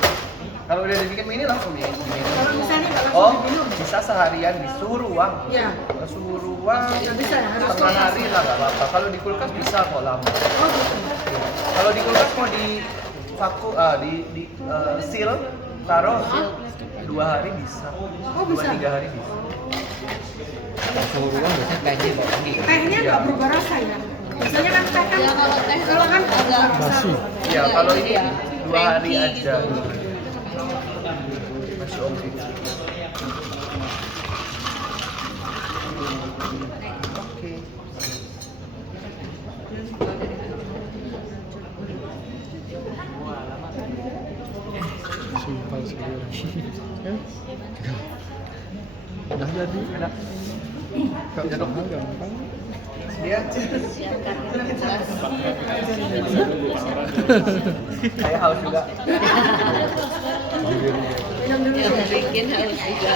Kalau udah dibikin ini langsung ya. Kalau misalnya nggak langsung Oh, diminum? bisa seharian di suhu ruang. Ya. Ke suhu ruang Nggak bisa ya, harus setengah kulkas. hari lah nggak apa-apa. Kalau di kulkas bisa kok lama. Oh gitu. Kalau di kulkas mau di vakum, seal, taruh 2 hari bisa. Oh, bisa. 2-3 hari bisa. Suhu ruang biasanya tehnya bawa tinggi. Tehnya nggak berubah rasa ya? Biasanya kan teh kan Ya kalau teh kalau kan agak Basi. Ya kalau ini ya, 2 hari cranky aja. gitu. Masih oke. Oke. Simpel sekali. Ya. Udah jadi. Enak. Gak usah mahal, gampang. Dia Siapkan gelas. kayak haus juga. minum dulu. Yang bikin harus juga